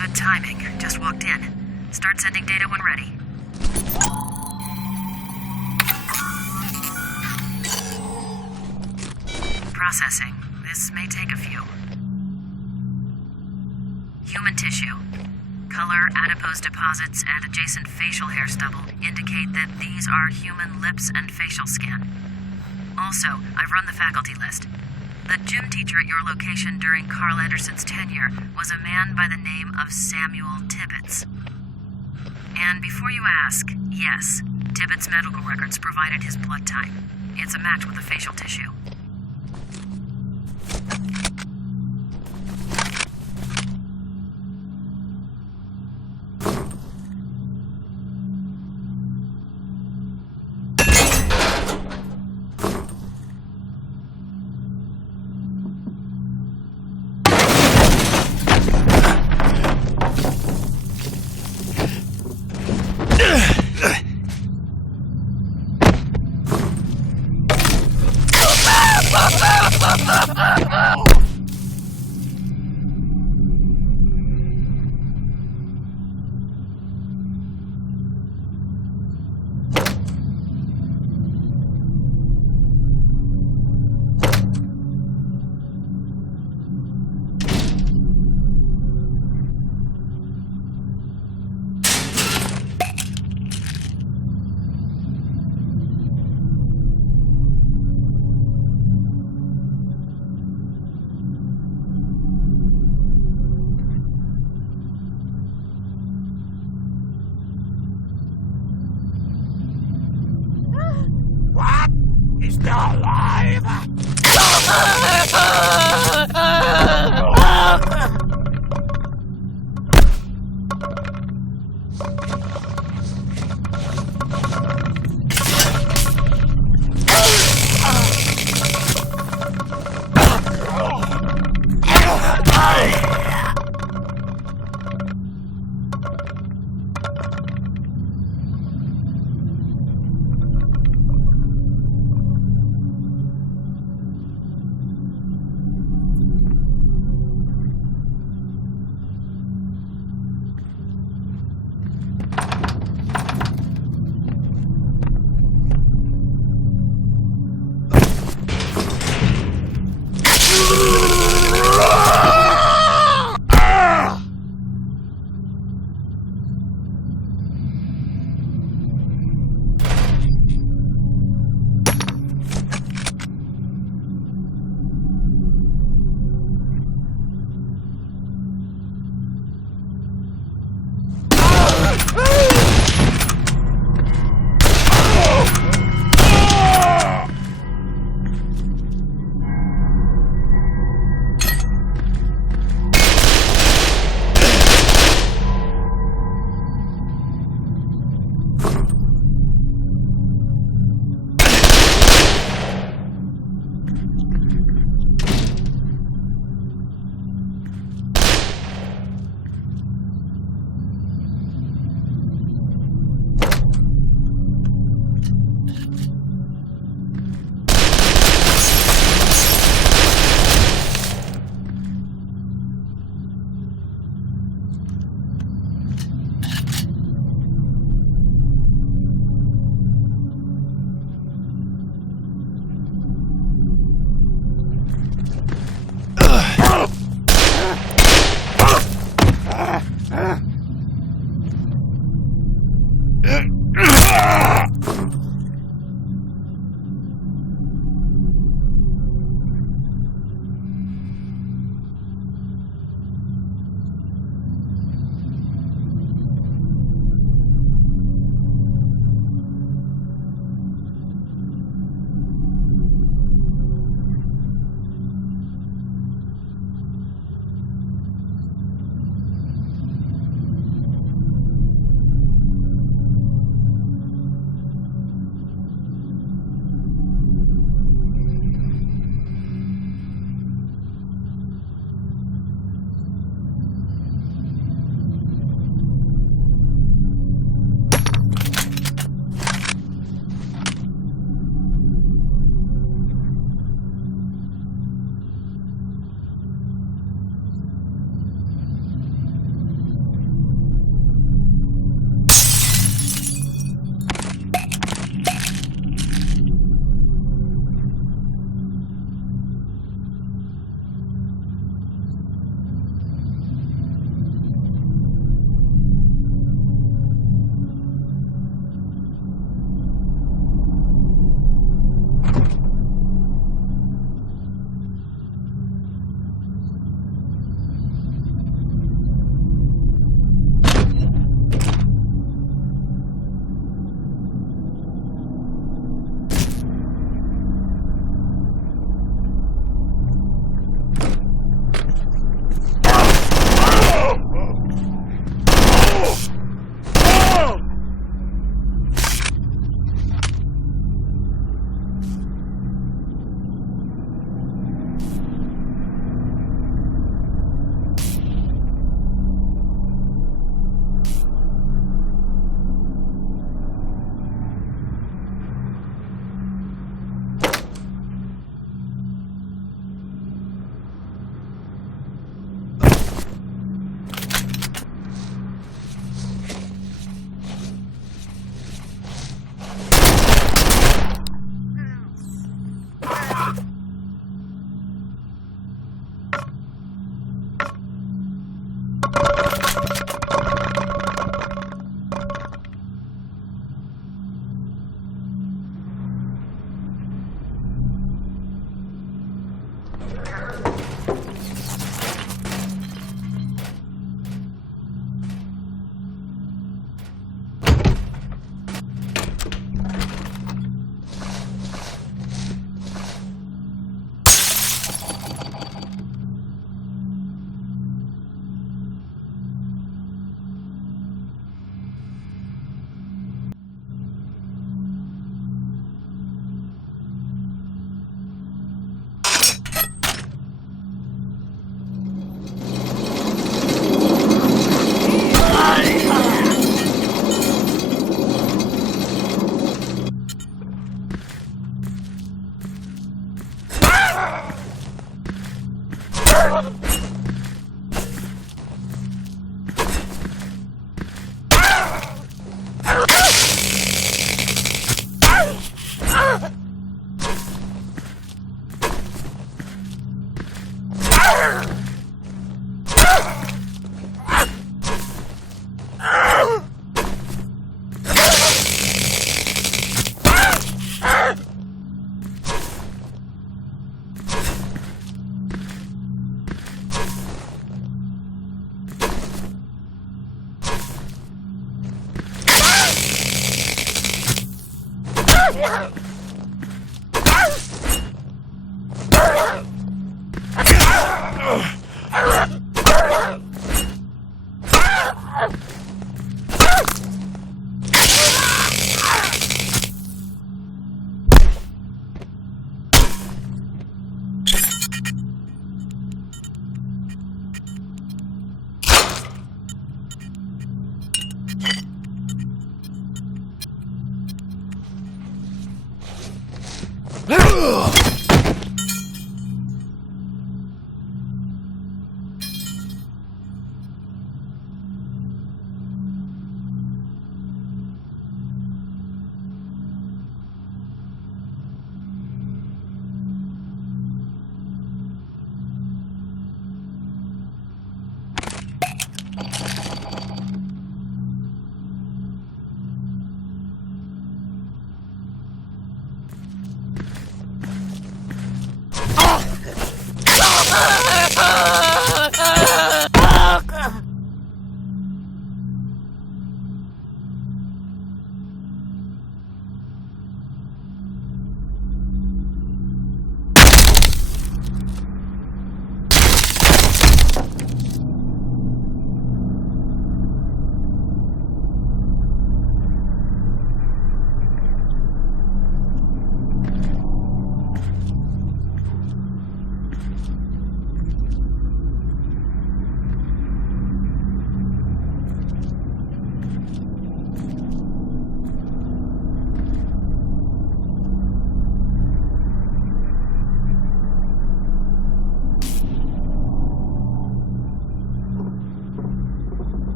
Good timing. Just walked in. Start sending data when ready. Processing. This may take a few. Human tissue. Color, adipose deposits, and adjacent facial hair stubble indicate that these are human lips and facial skin. Also, I've run the faculty list. The gym teacher at your location during Carl Anderson's tenure was a man by the name of Samuel Tibbets. And before you ask, yes, Tibbets' medical records provided his blood type. It's a match with the facial tissue.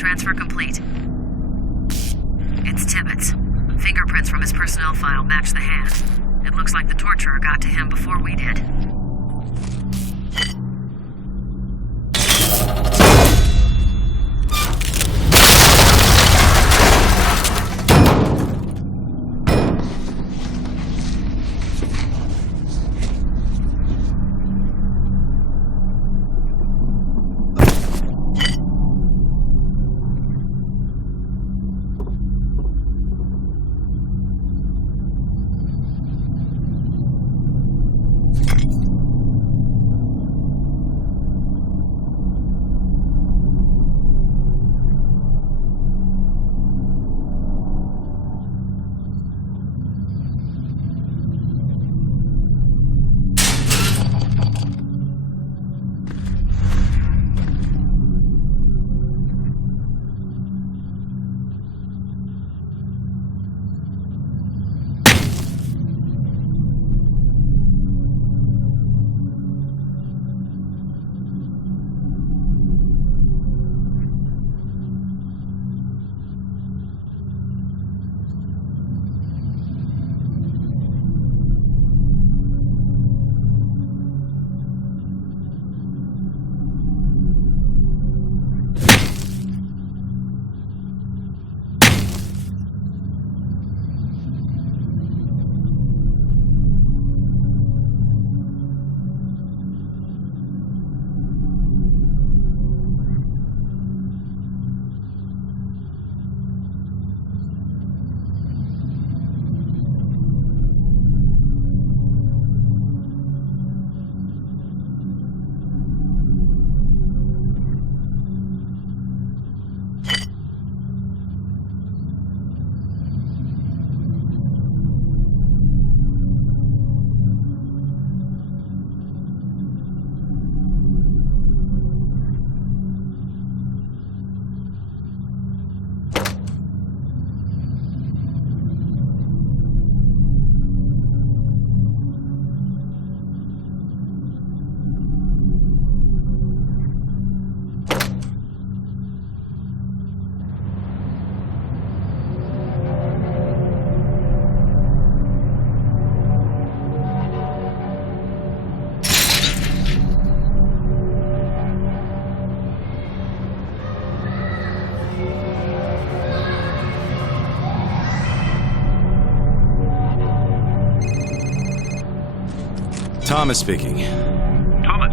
Transfer complete. It's Tibbetts. Fingerprints from his personnel file match the hand. It looks like the torturer got to him before we did. Thomas speaking. Thomas,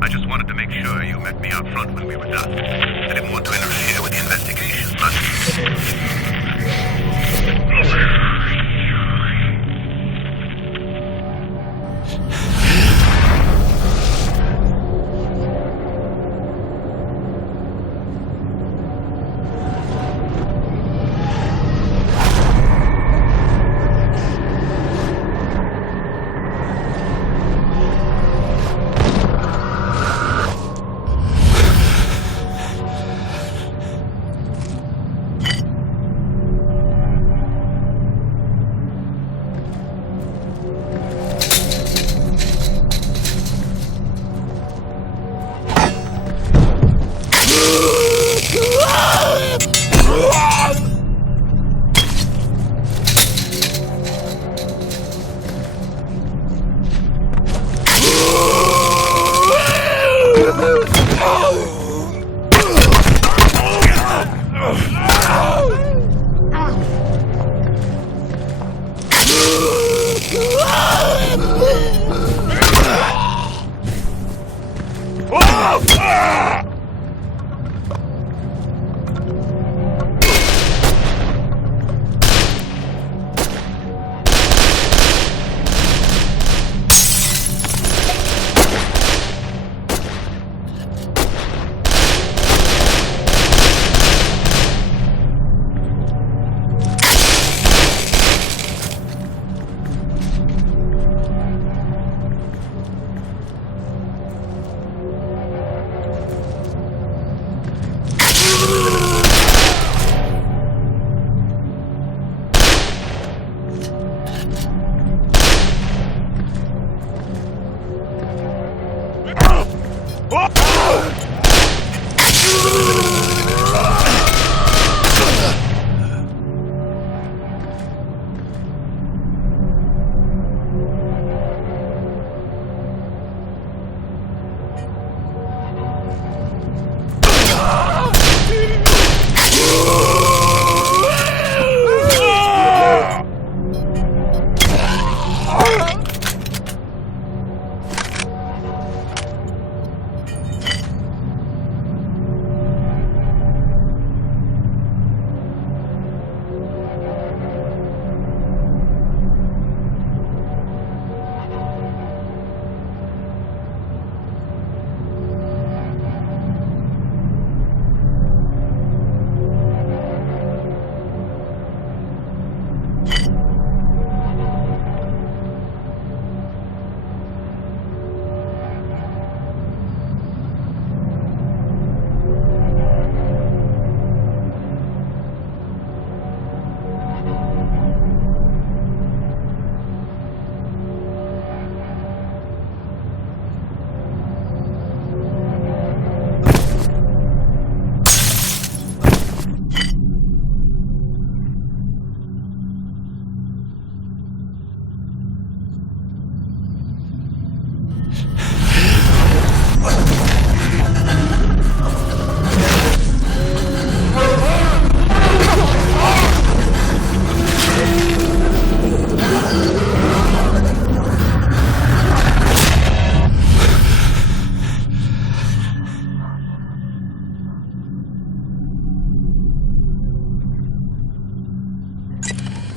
I just wanted to make sure you met me out front when we were done. I didn't want to interfere with the investigation, but...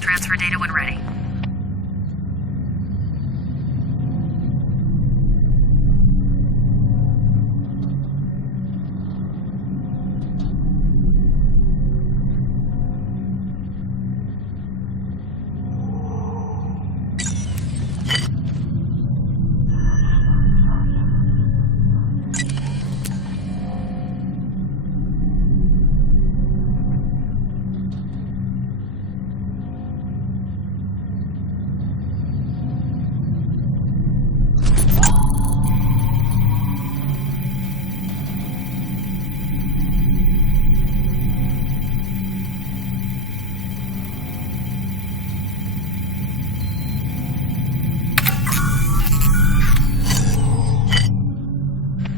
Transfer data when ready.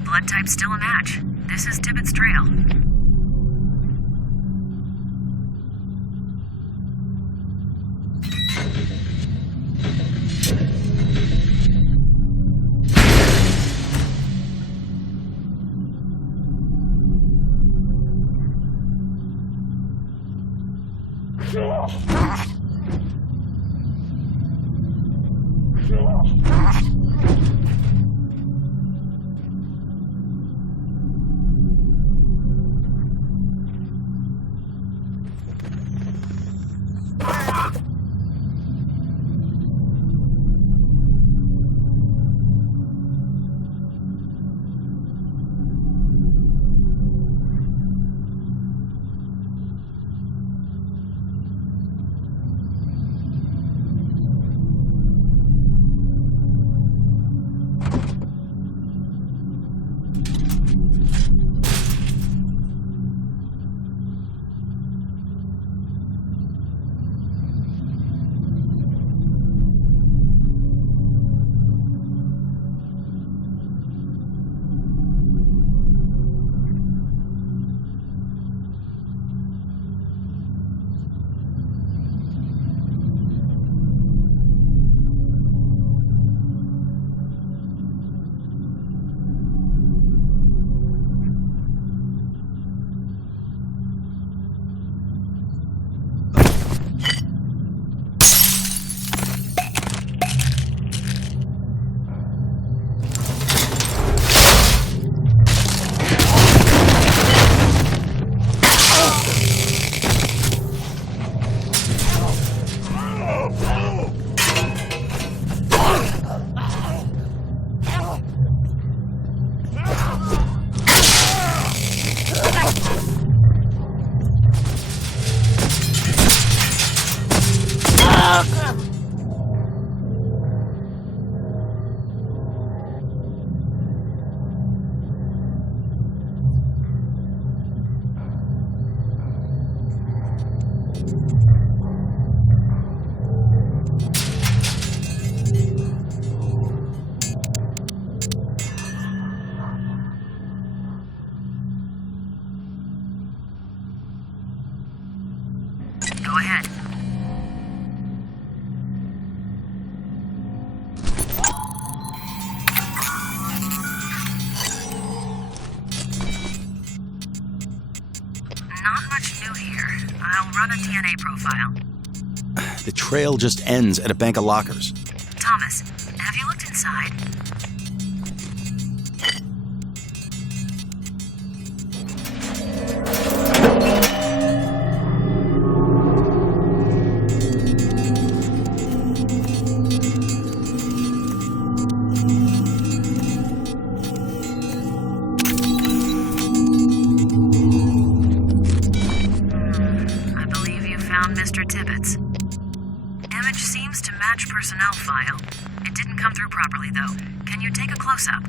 Blood type's still a match. This is Tibbet's trail. Go ahead. Not much new here. I'll run a DNA profile. The trail just ends at a bank of lockers. Thomas, have you looked inside? Mr. Tibbetts. Image seems to match personnel file. It didn't come through properly, though. Can you take a close-up?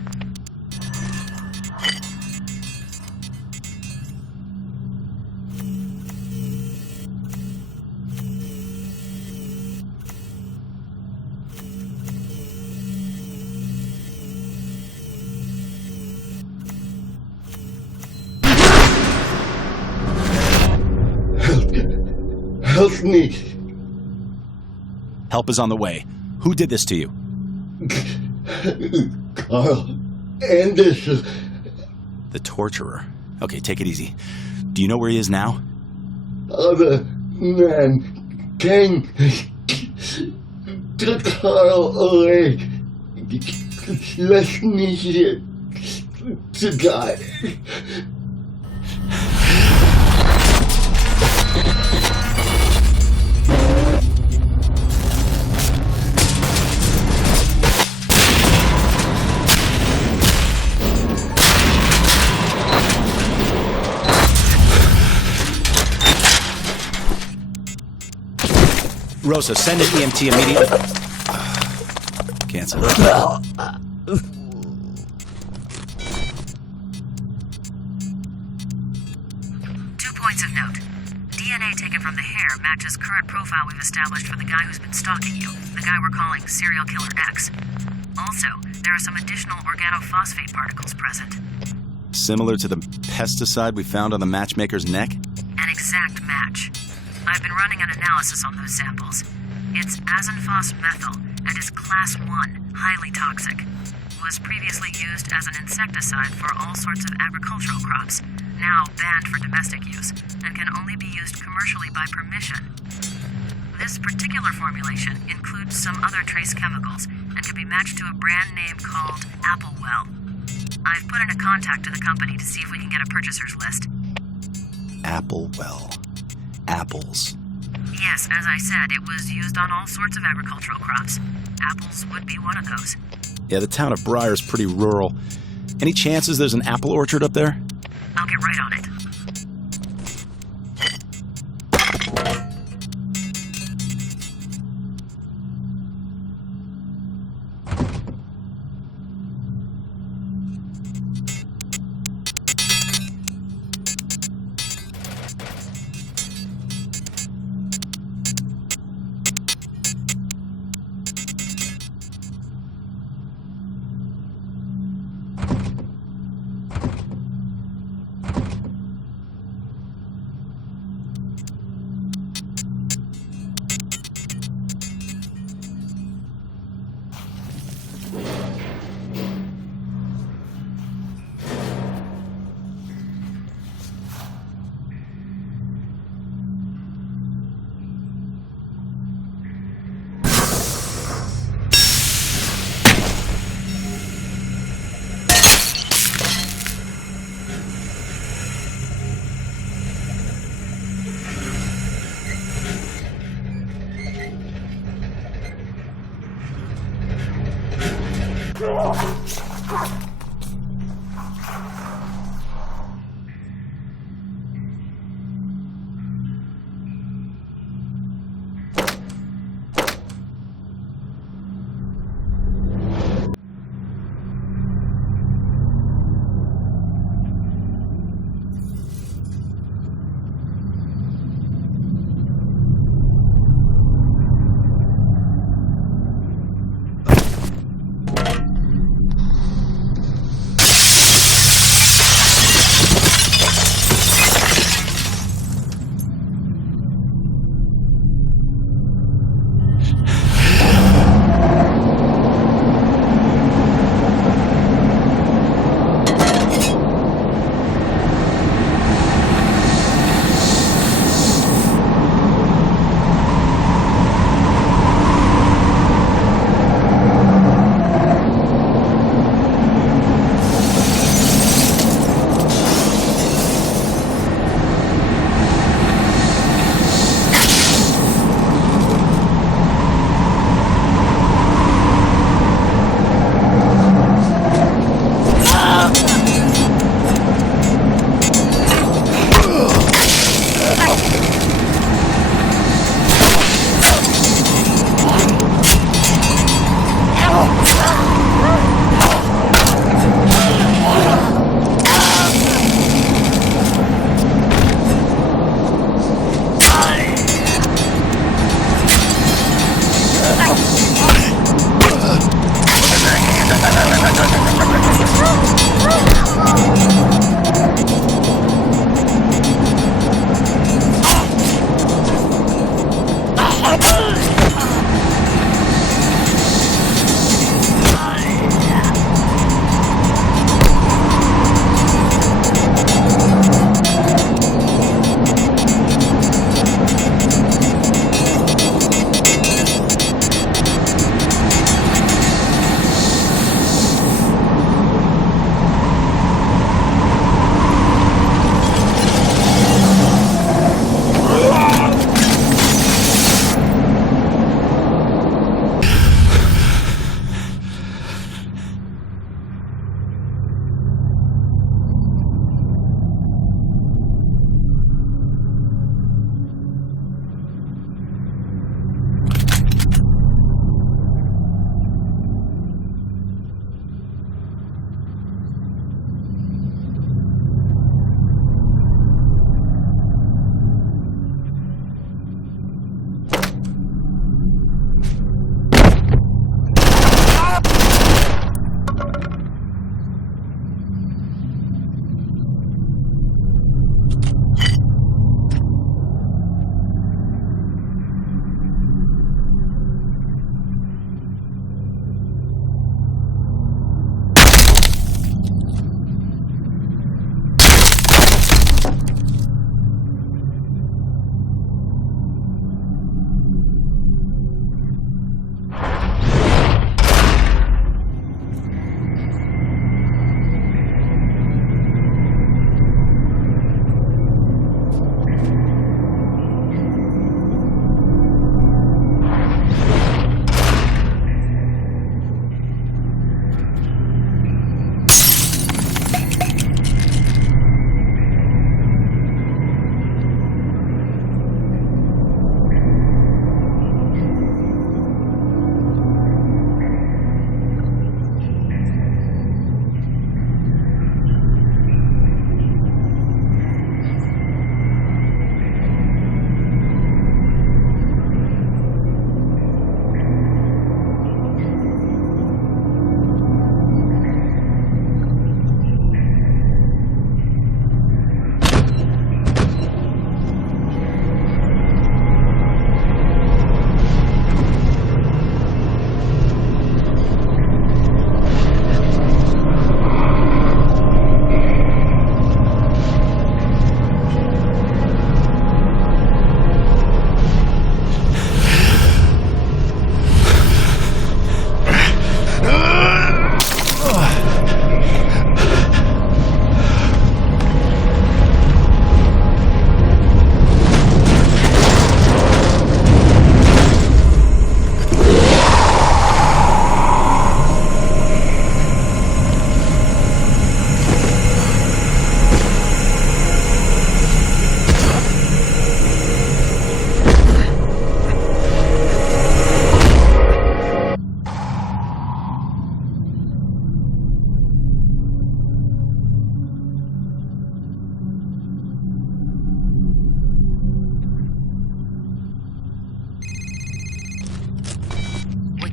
Help me. Help is on the way. Who did this to you? Carl Anderson. The torturer. Okay, take it easy. Do you know where he is now? Other man came, took Carl away, left me here to die. Rosa, send an EMT immediately. Cancel. 2 points of note. DNA taken from the hair matches current profile we've established for the guy who's been stalking you, the guy we're calling Serial Killer X. Also, there are some additional organophosphate particles present. Similar to the pesticide we found on the matchmaker's neck? An exact match. I've been running an analysis on those samples. It's azinphos-methyl and is class 1, highly toxic. Was previously used as an insecticide for all sorts of agricultural crops, now banned for domestic use, and can only be used commercially by permission. This particular formulation includes some other trace chemicals and can be matched to a brand name called Applewell. I've put in a contact to the company to see if we can get a purchaser's list. Applewell. Apples. Yes, as I said, it was used on all sorts of agricultural crops. Apples would be one of those. Yeah, the town of Briar's pretty rural. Any chances there's an apple orchard up there? I'll get right on it.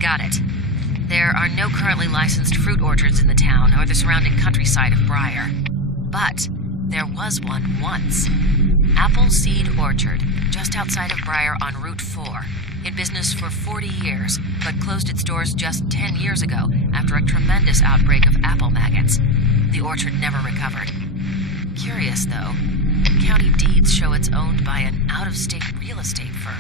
Got it. There are no currently licensed fruit orchards in the town or the surrounding countryside of Briar. But there was one once. Appleseed Orchard, just outside of Briar on Route 4. In business for 40 years, but closed its doors just 10 years ago after a tremendous outbreak of apple maggots. The orchard never recovered. Curious, though. County deeds show it's owned by an out-of-state real estate firm.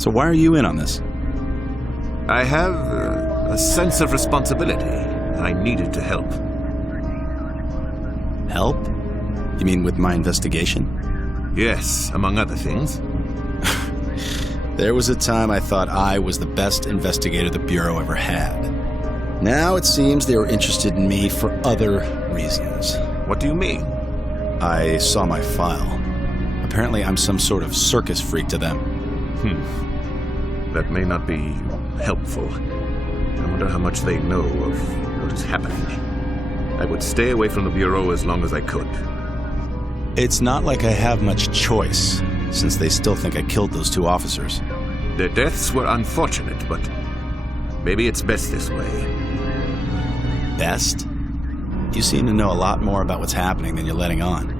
So why are you in on this? I have a sense of responsibility. I needed to help. Help? You mean with my investigation? Yes, among other things. There was a time I thought I was the best investigator the Bureau ever had. Now it seems they were interested in me for other reasons. What do you mean? I saw my file. Apparently I'm some sort of circus freak to them. That may not be helpful. I wonder how much they know of what is happening. I would stay away from the Bureau as long as I could. It's not like I have much choice, since they still think I killed those 2 officers. Their deaths were unfortunate, but maybe it's best this way. Best? You seem to know a lot more about what's happening than you're letting on.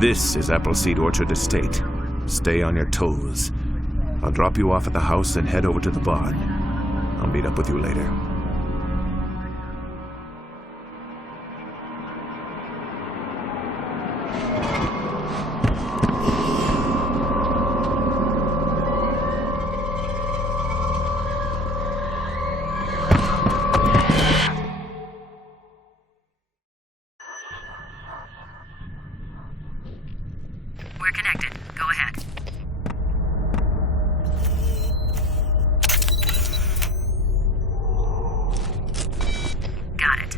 This is Appleseed Orchard Estate. Stay on your toes. I'll drop you off at the house and head over to the barn. I'll meet up with you later. We're connected. Go ahead. Got it.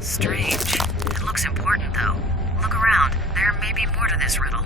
Strange. It looks important, though. Look around. There may be more to this riddle.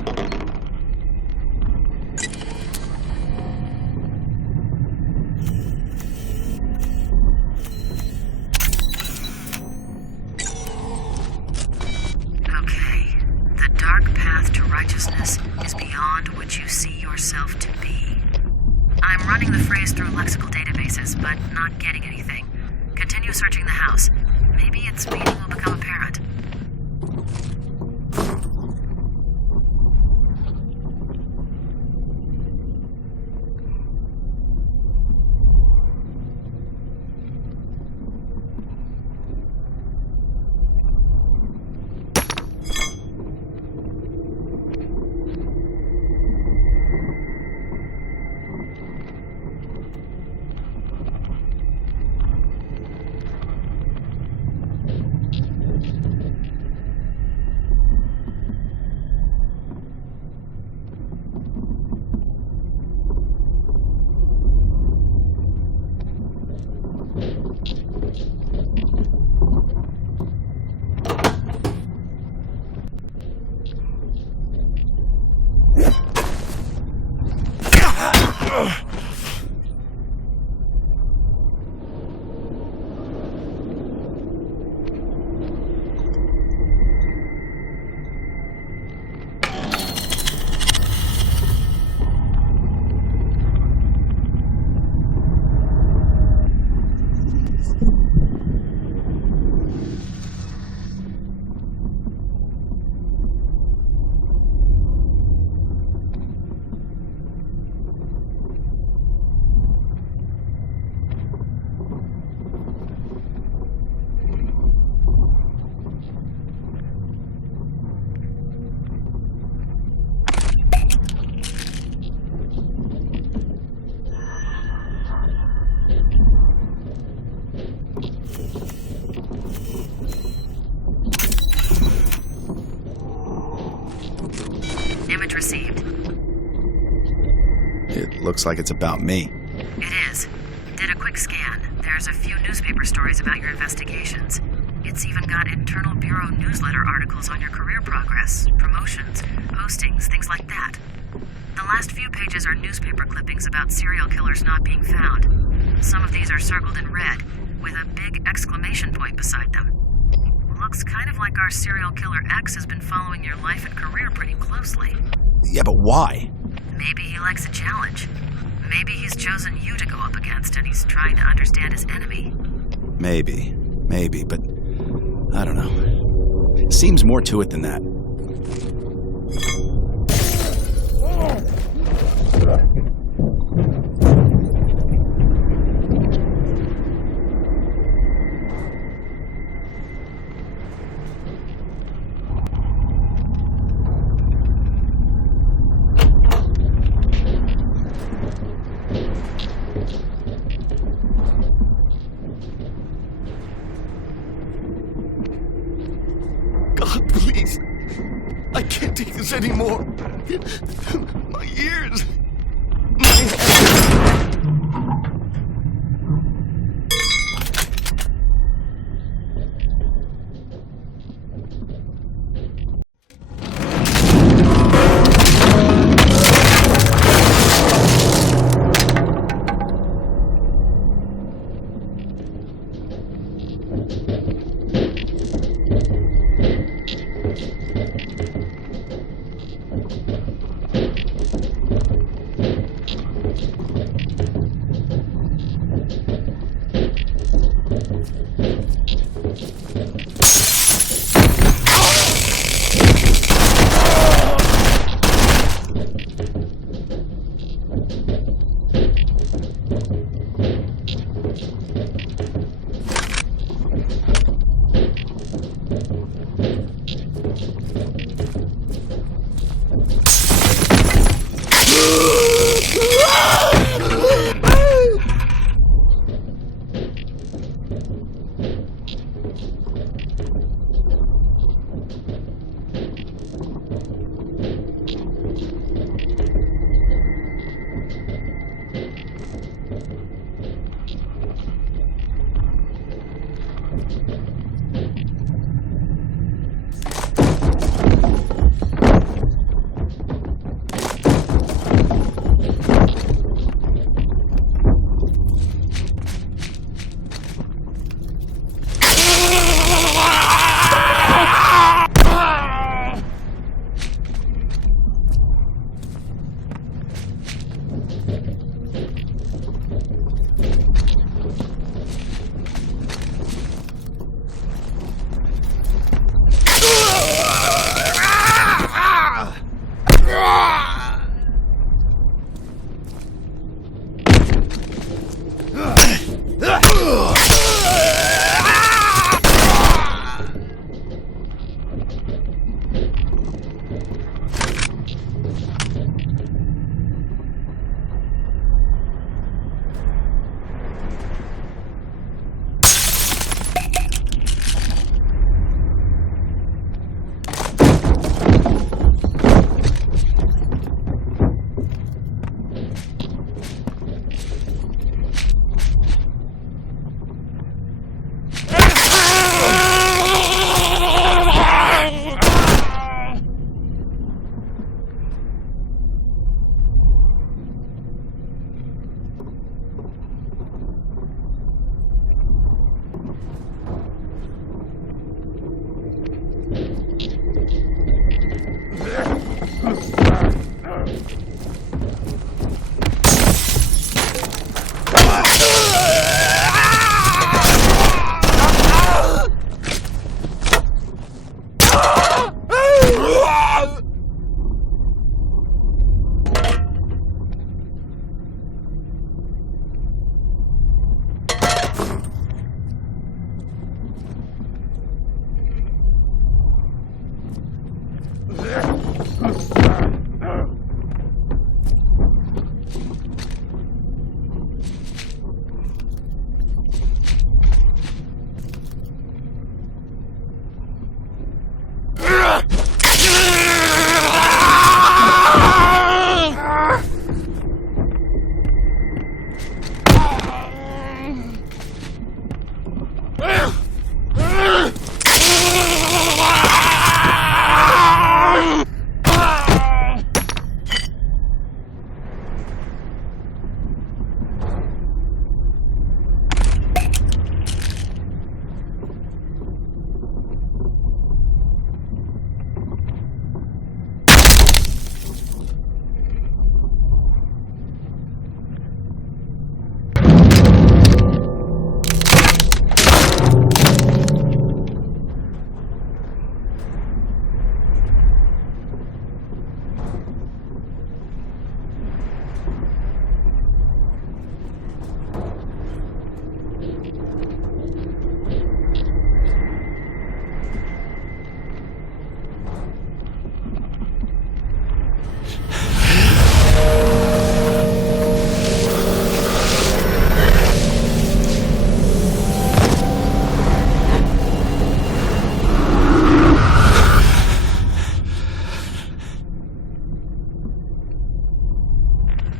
Okay, the dark path to righteousness is beyond what you see yourself to be. I'm running the phrase through lexical databases, but not getting anything. Continue searching the house. Maybe its meaning will become apparent. Image received. It looks like it's about me. It is. Did a quick scan. There's a few newspaper stories about your investigations. It's even got internal Bureau newsletter articles on your career progress, promotions, postings, things like that. The last few pages are newspaper clippings about serial killers not being found. Some of these are circled in red, with a big exclamation point beside them. Looks kind of like our serial killer X has been following your life and career pretty closely. Yeah, but why? Maybe he likes a challenge. Maybe he's chosen you to go up against and he's trying to understand his enemy. Maybe, but I don't know. It seems more to it than that. God, please. I can't take this anymore. My ears.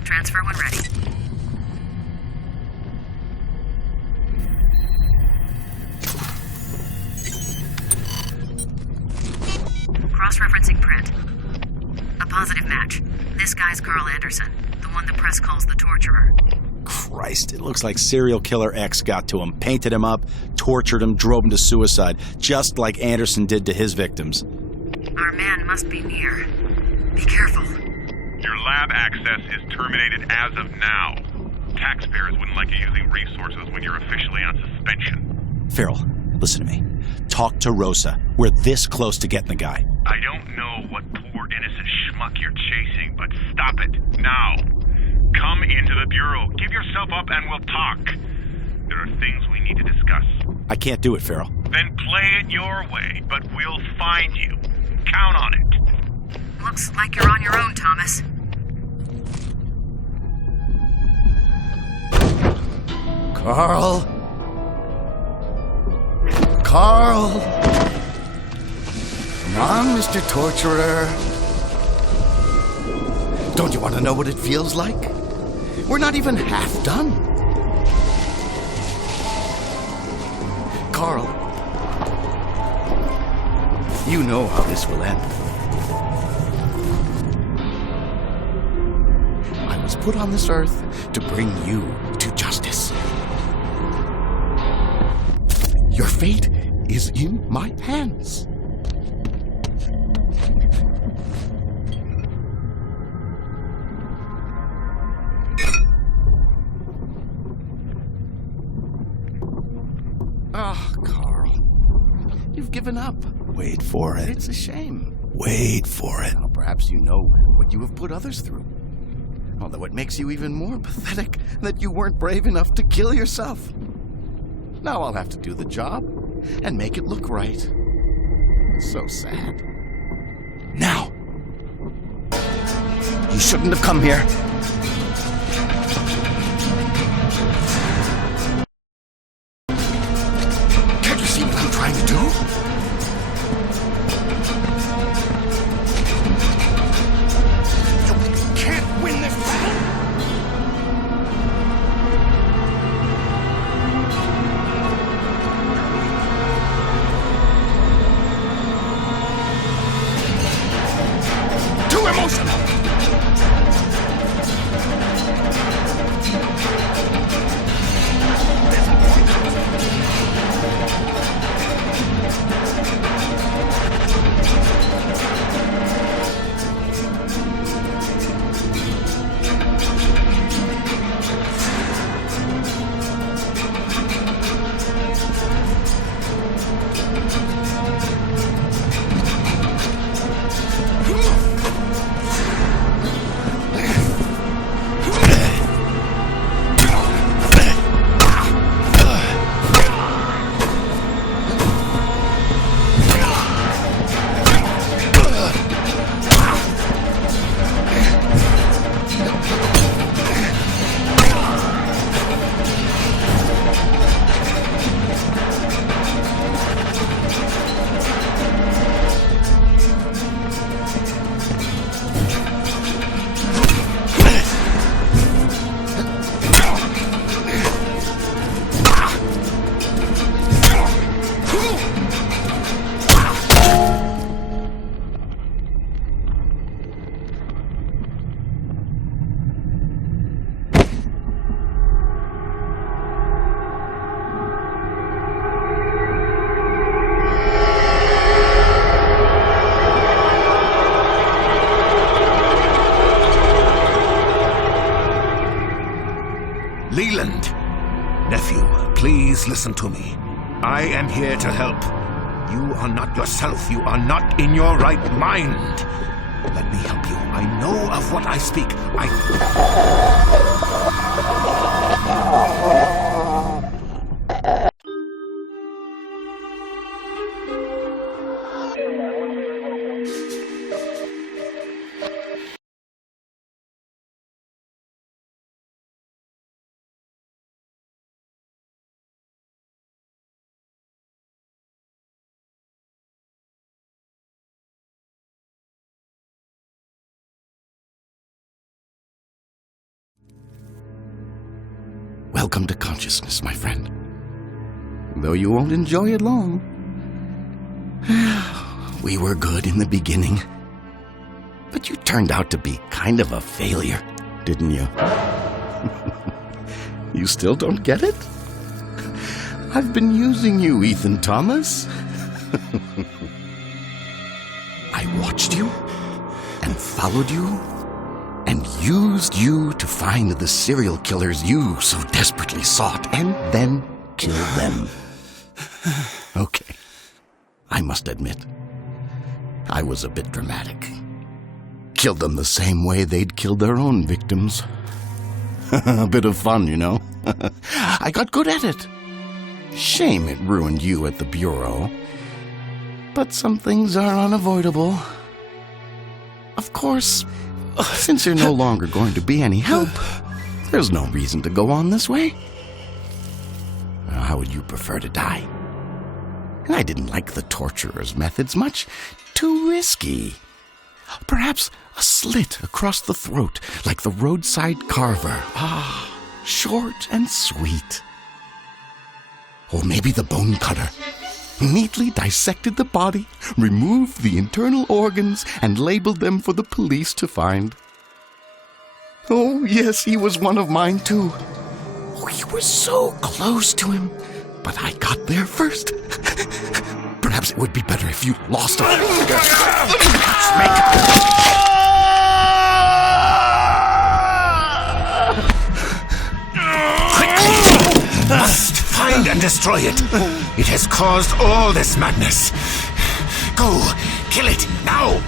Transfer when ready. Cross-referencing print. A positive match. This guy's Carl Anderson, the one the press calls the torturer. Christ, it looks like serial killer X got to him, painted him up, tortured him, drove him to suicide, just like Anderson did to his victims. Our man must be near. Be careful. Your lab access is terminated as of now. Taxpayers wouldn't like you using resources when you're officially on suspension. Farrell, listen to me. Talk to Rosa. We're this close to getting the guy. I don't know what poor innocent schmuck you're chasing, but stop it, now. Come into the Bureau, give yourself up and we'll talk. There are things we need to discuss. I can't do it, Farrell. Then play it your way, but we'll find you. Count on it. Looks like you're on your own, Thomas. Carl? Carl? Come on, Mr. Torturer. Don't you want to know what it feels like? We're not even half done. Carl, you know how this will end. I was put on this earth to bring you to justice. Your fate is in my hands. Oh, Carl. You've given up. Wait for it. It's a shame. Wait for it. Well, perhaps you know what you have put others through. Although it makes you even more pathetic that you weren't brave enough to kill yourself. Now I'll have to do the job and make it look right. So sad. Now. You shouldn't have come here. Can't you see what I'm trying to do? You can't win this battle. Too emotional. Please listen to me. I am here to help. You are not yourself. You are not in your right mind. Let me help you. I know of what I speak. Welcome to consciousness, my friend. Though you won't enjoy it long. We were good in the beginning. But you turned out to be kind of a failure, didn't you? You still don't get it? I've been using you, Ethan Thomas. I watched you and followed you and used you to find the serial killers you so desperately sought, and then kill them. Okay, I must admit, I was a bit dramatic. Killed them the same way they'd killed their own victims. A bit of fun, you know. I got good at it. Shame it ruined you at the Bureau. But some things are unavoidable. Of course, since you're no longer going to be any help, there's no reason to go on this way. How would you prefer to die? I didn't like the torturer's methods much. Too risky. Perhaps a slit across the throat, like the roadside carver. Short and sweet. Or maybe the bone cutter. Neatly dissected the body, removed the internal organs, and labeled them for the police to find. Oh, yes, he was one of mine, too. Oh, you were so close to him, but I got there first. Perhaps it would be better if you lost a finger. Quickly! Must find and destroy it. It has caused all this madness. Go, kill it, now!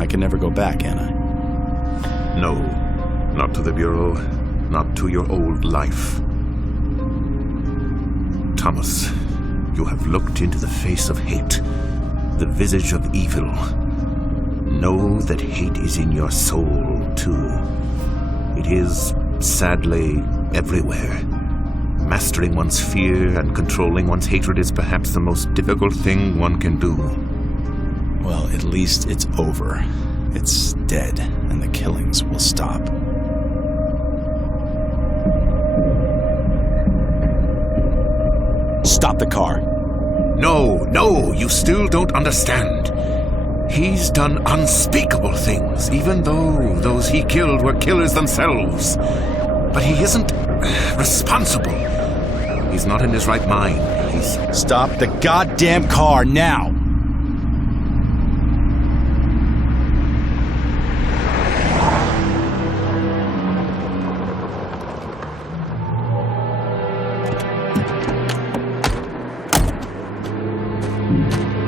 I can never go back, can I? No, not to the Bureau, not to your old life. Thomas, you have looked into the face of hate, the visage of evil. Know that hate is in your soul, too. It is, sadly, everywhere. Mastering one's fear and controlling one's hatred is perhaps the most difficult thing one can do. Well, at least it's over. It's dead, and the killings will stop. Stop the car. No, you still don't understand. He's done unspeakable things, even though those he killed were killers themselves. But he isn't responsible. He's not in his right mind. things. Stop the goddamn car now!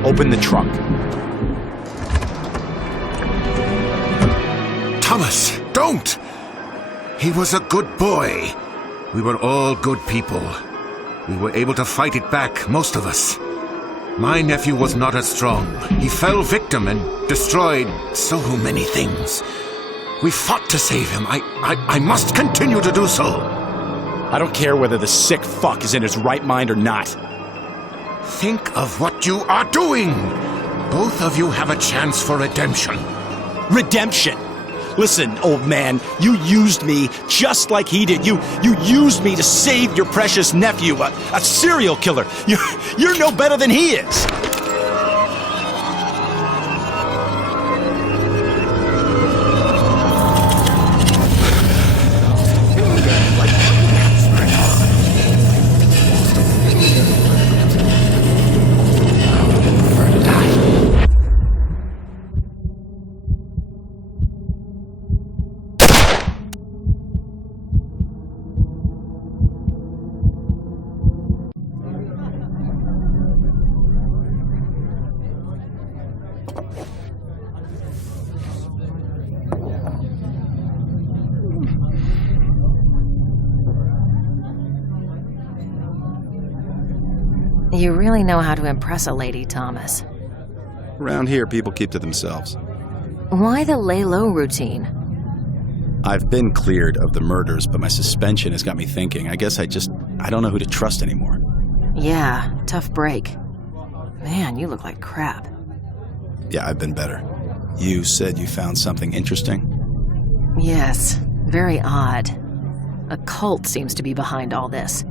Open the trunk. Thomas, don't! He was a good boy. We were all good people. We were able to fight it back, most of us. My nephew was not as strong. He fell victim and destroyed so many things. We fought to save him. I must continue to do so. I don't care whether the sick fuck is in his right mind or not. Think of what you are doing. Both of you have a chance for redemption. Redemption? Listen, old man, you used me just like he did. You used me to save your precious nephew, a serial killer. You're no better than he is. You really know how to impress a lady, Thomas. Around here, people keep to themselves. Why the lay low routine? I've been cleared of the murders, but my suspension has got me thinking. I guess I don't know who to trust anymore. Yeah, tough break. Man, you look like crap. Yeah, I've been better. You said you found something interesting? Yes, very odd. A cult seems to be behind all this.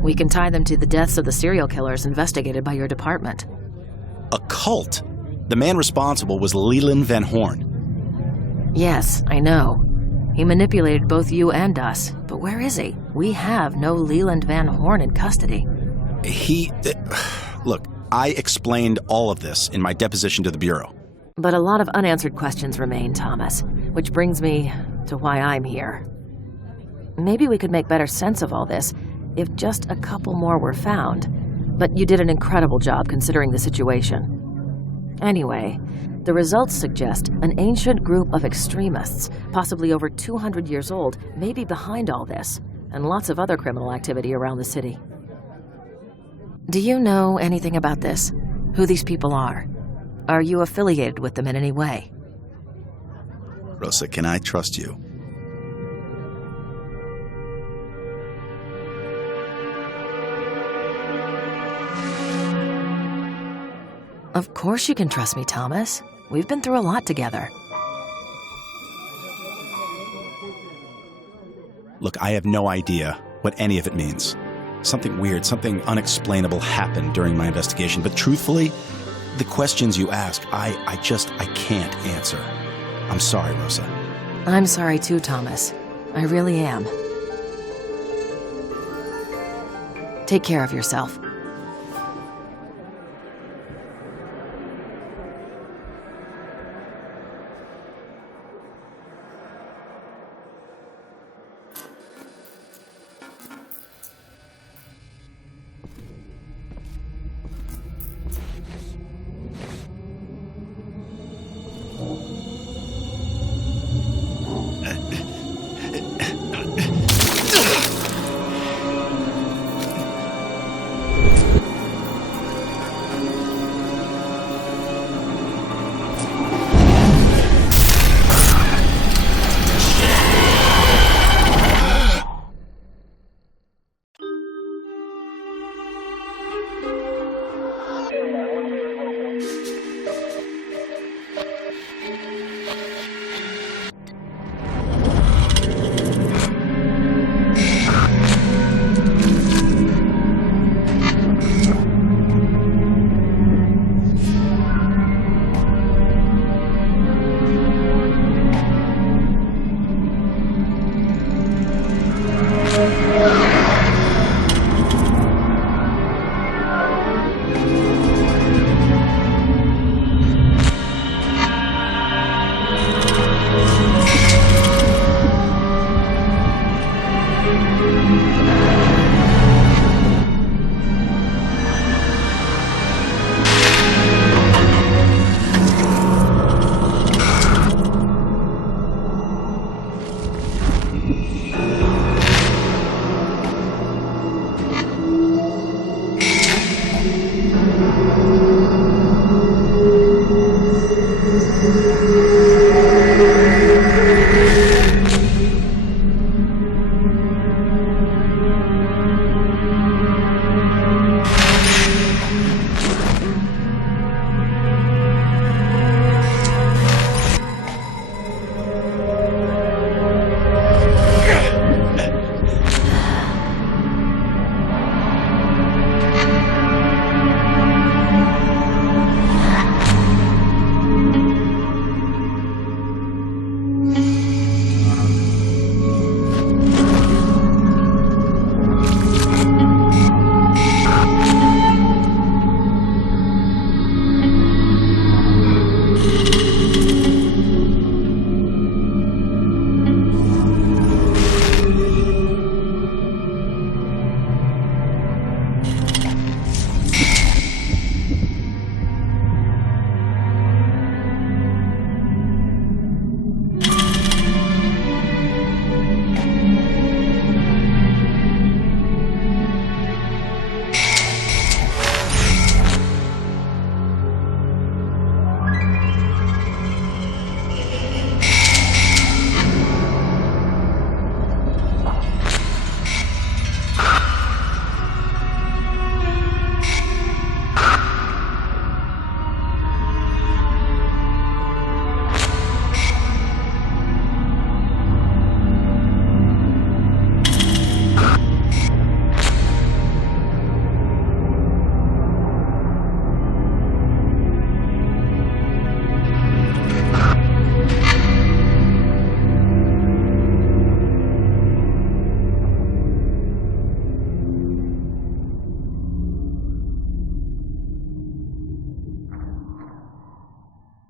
We can tie them to the deaths of the serial killers investigated by your department. A cult? The man responsible was Leland Van Horn. Yes, I know. He manipulated both you and us. But where is he? We have no Leland Van Horn in custody. Look, I explained all of this in my deposition to the Bureau. But a lot of unanswered questions remain, Thomas. Which brings me to why I'm here. Maybe we could make better sense of all this if just a couple more were found. But you did an incredible job considering the situation. Anyway, the results suggest an ancient group of extremists, possibly over 200 years old, may be behind all this, and lots of other criminal activity around the city. Do you know anything about this? Who these people are? Are you affiliated with them in any way? Rosa, can I trust you? Of course you can trust me, Thomas. We've been through a lot together. Look, I have no idea what any of it means. Something weird, something unexplainable happened during my investigation, but truthfully, the questions you ask, I can't answer. I'm sorry, Rosa. I'm sorry too, Thomas. I really am. Take care of yourself.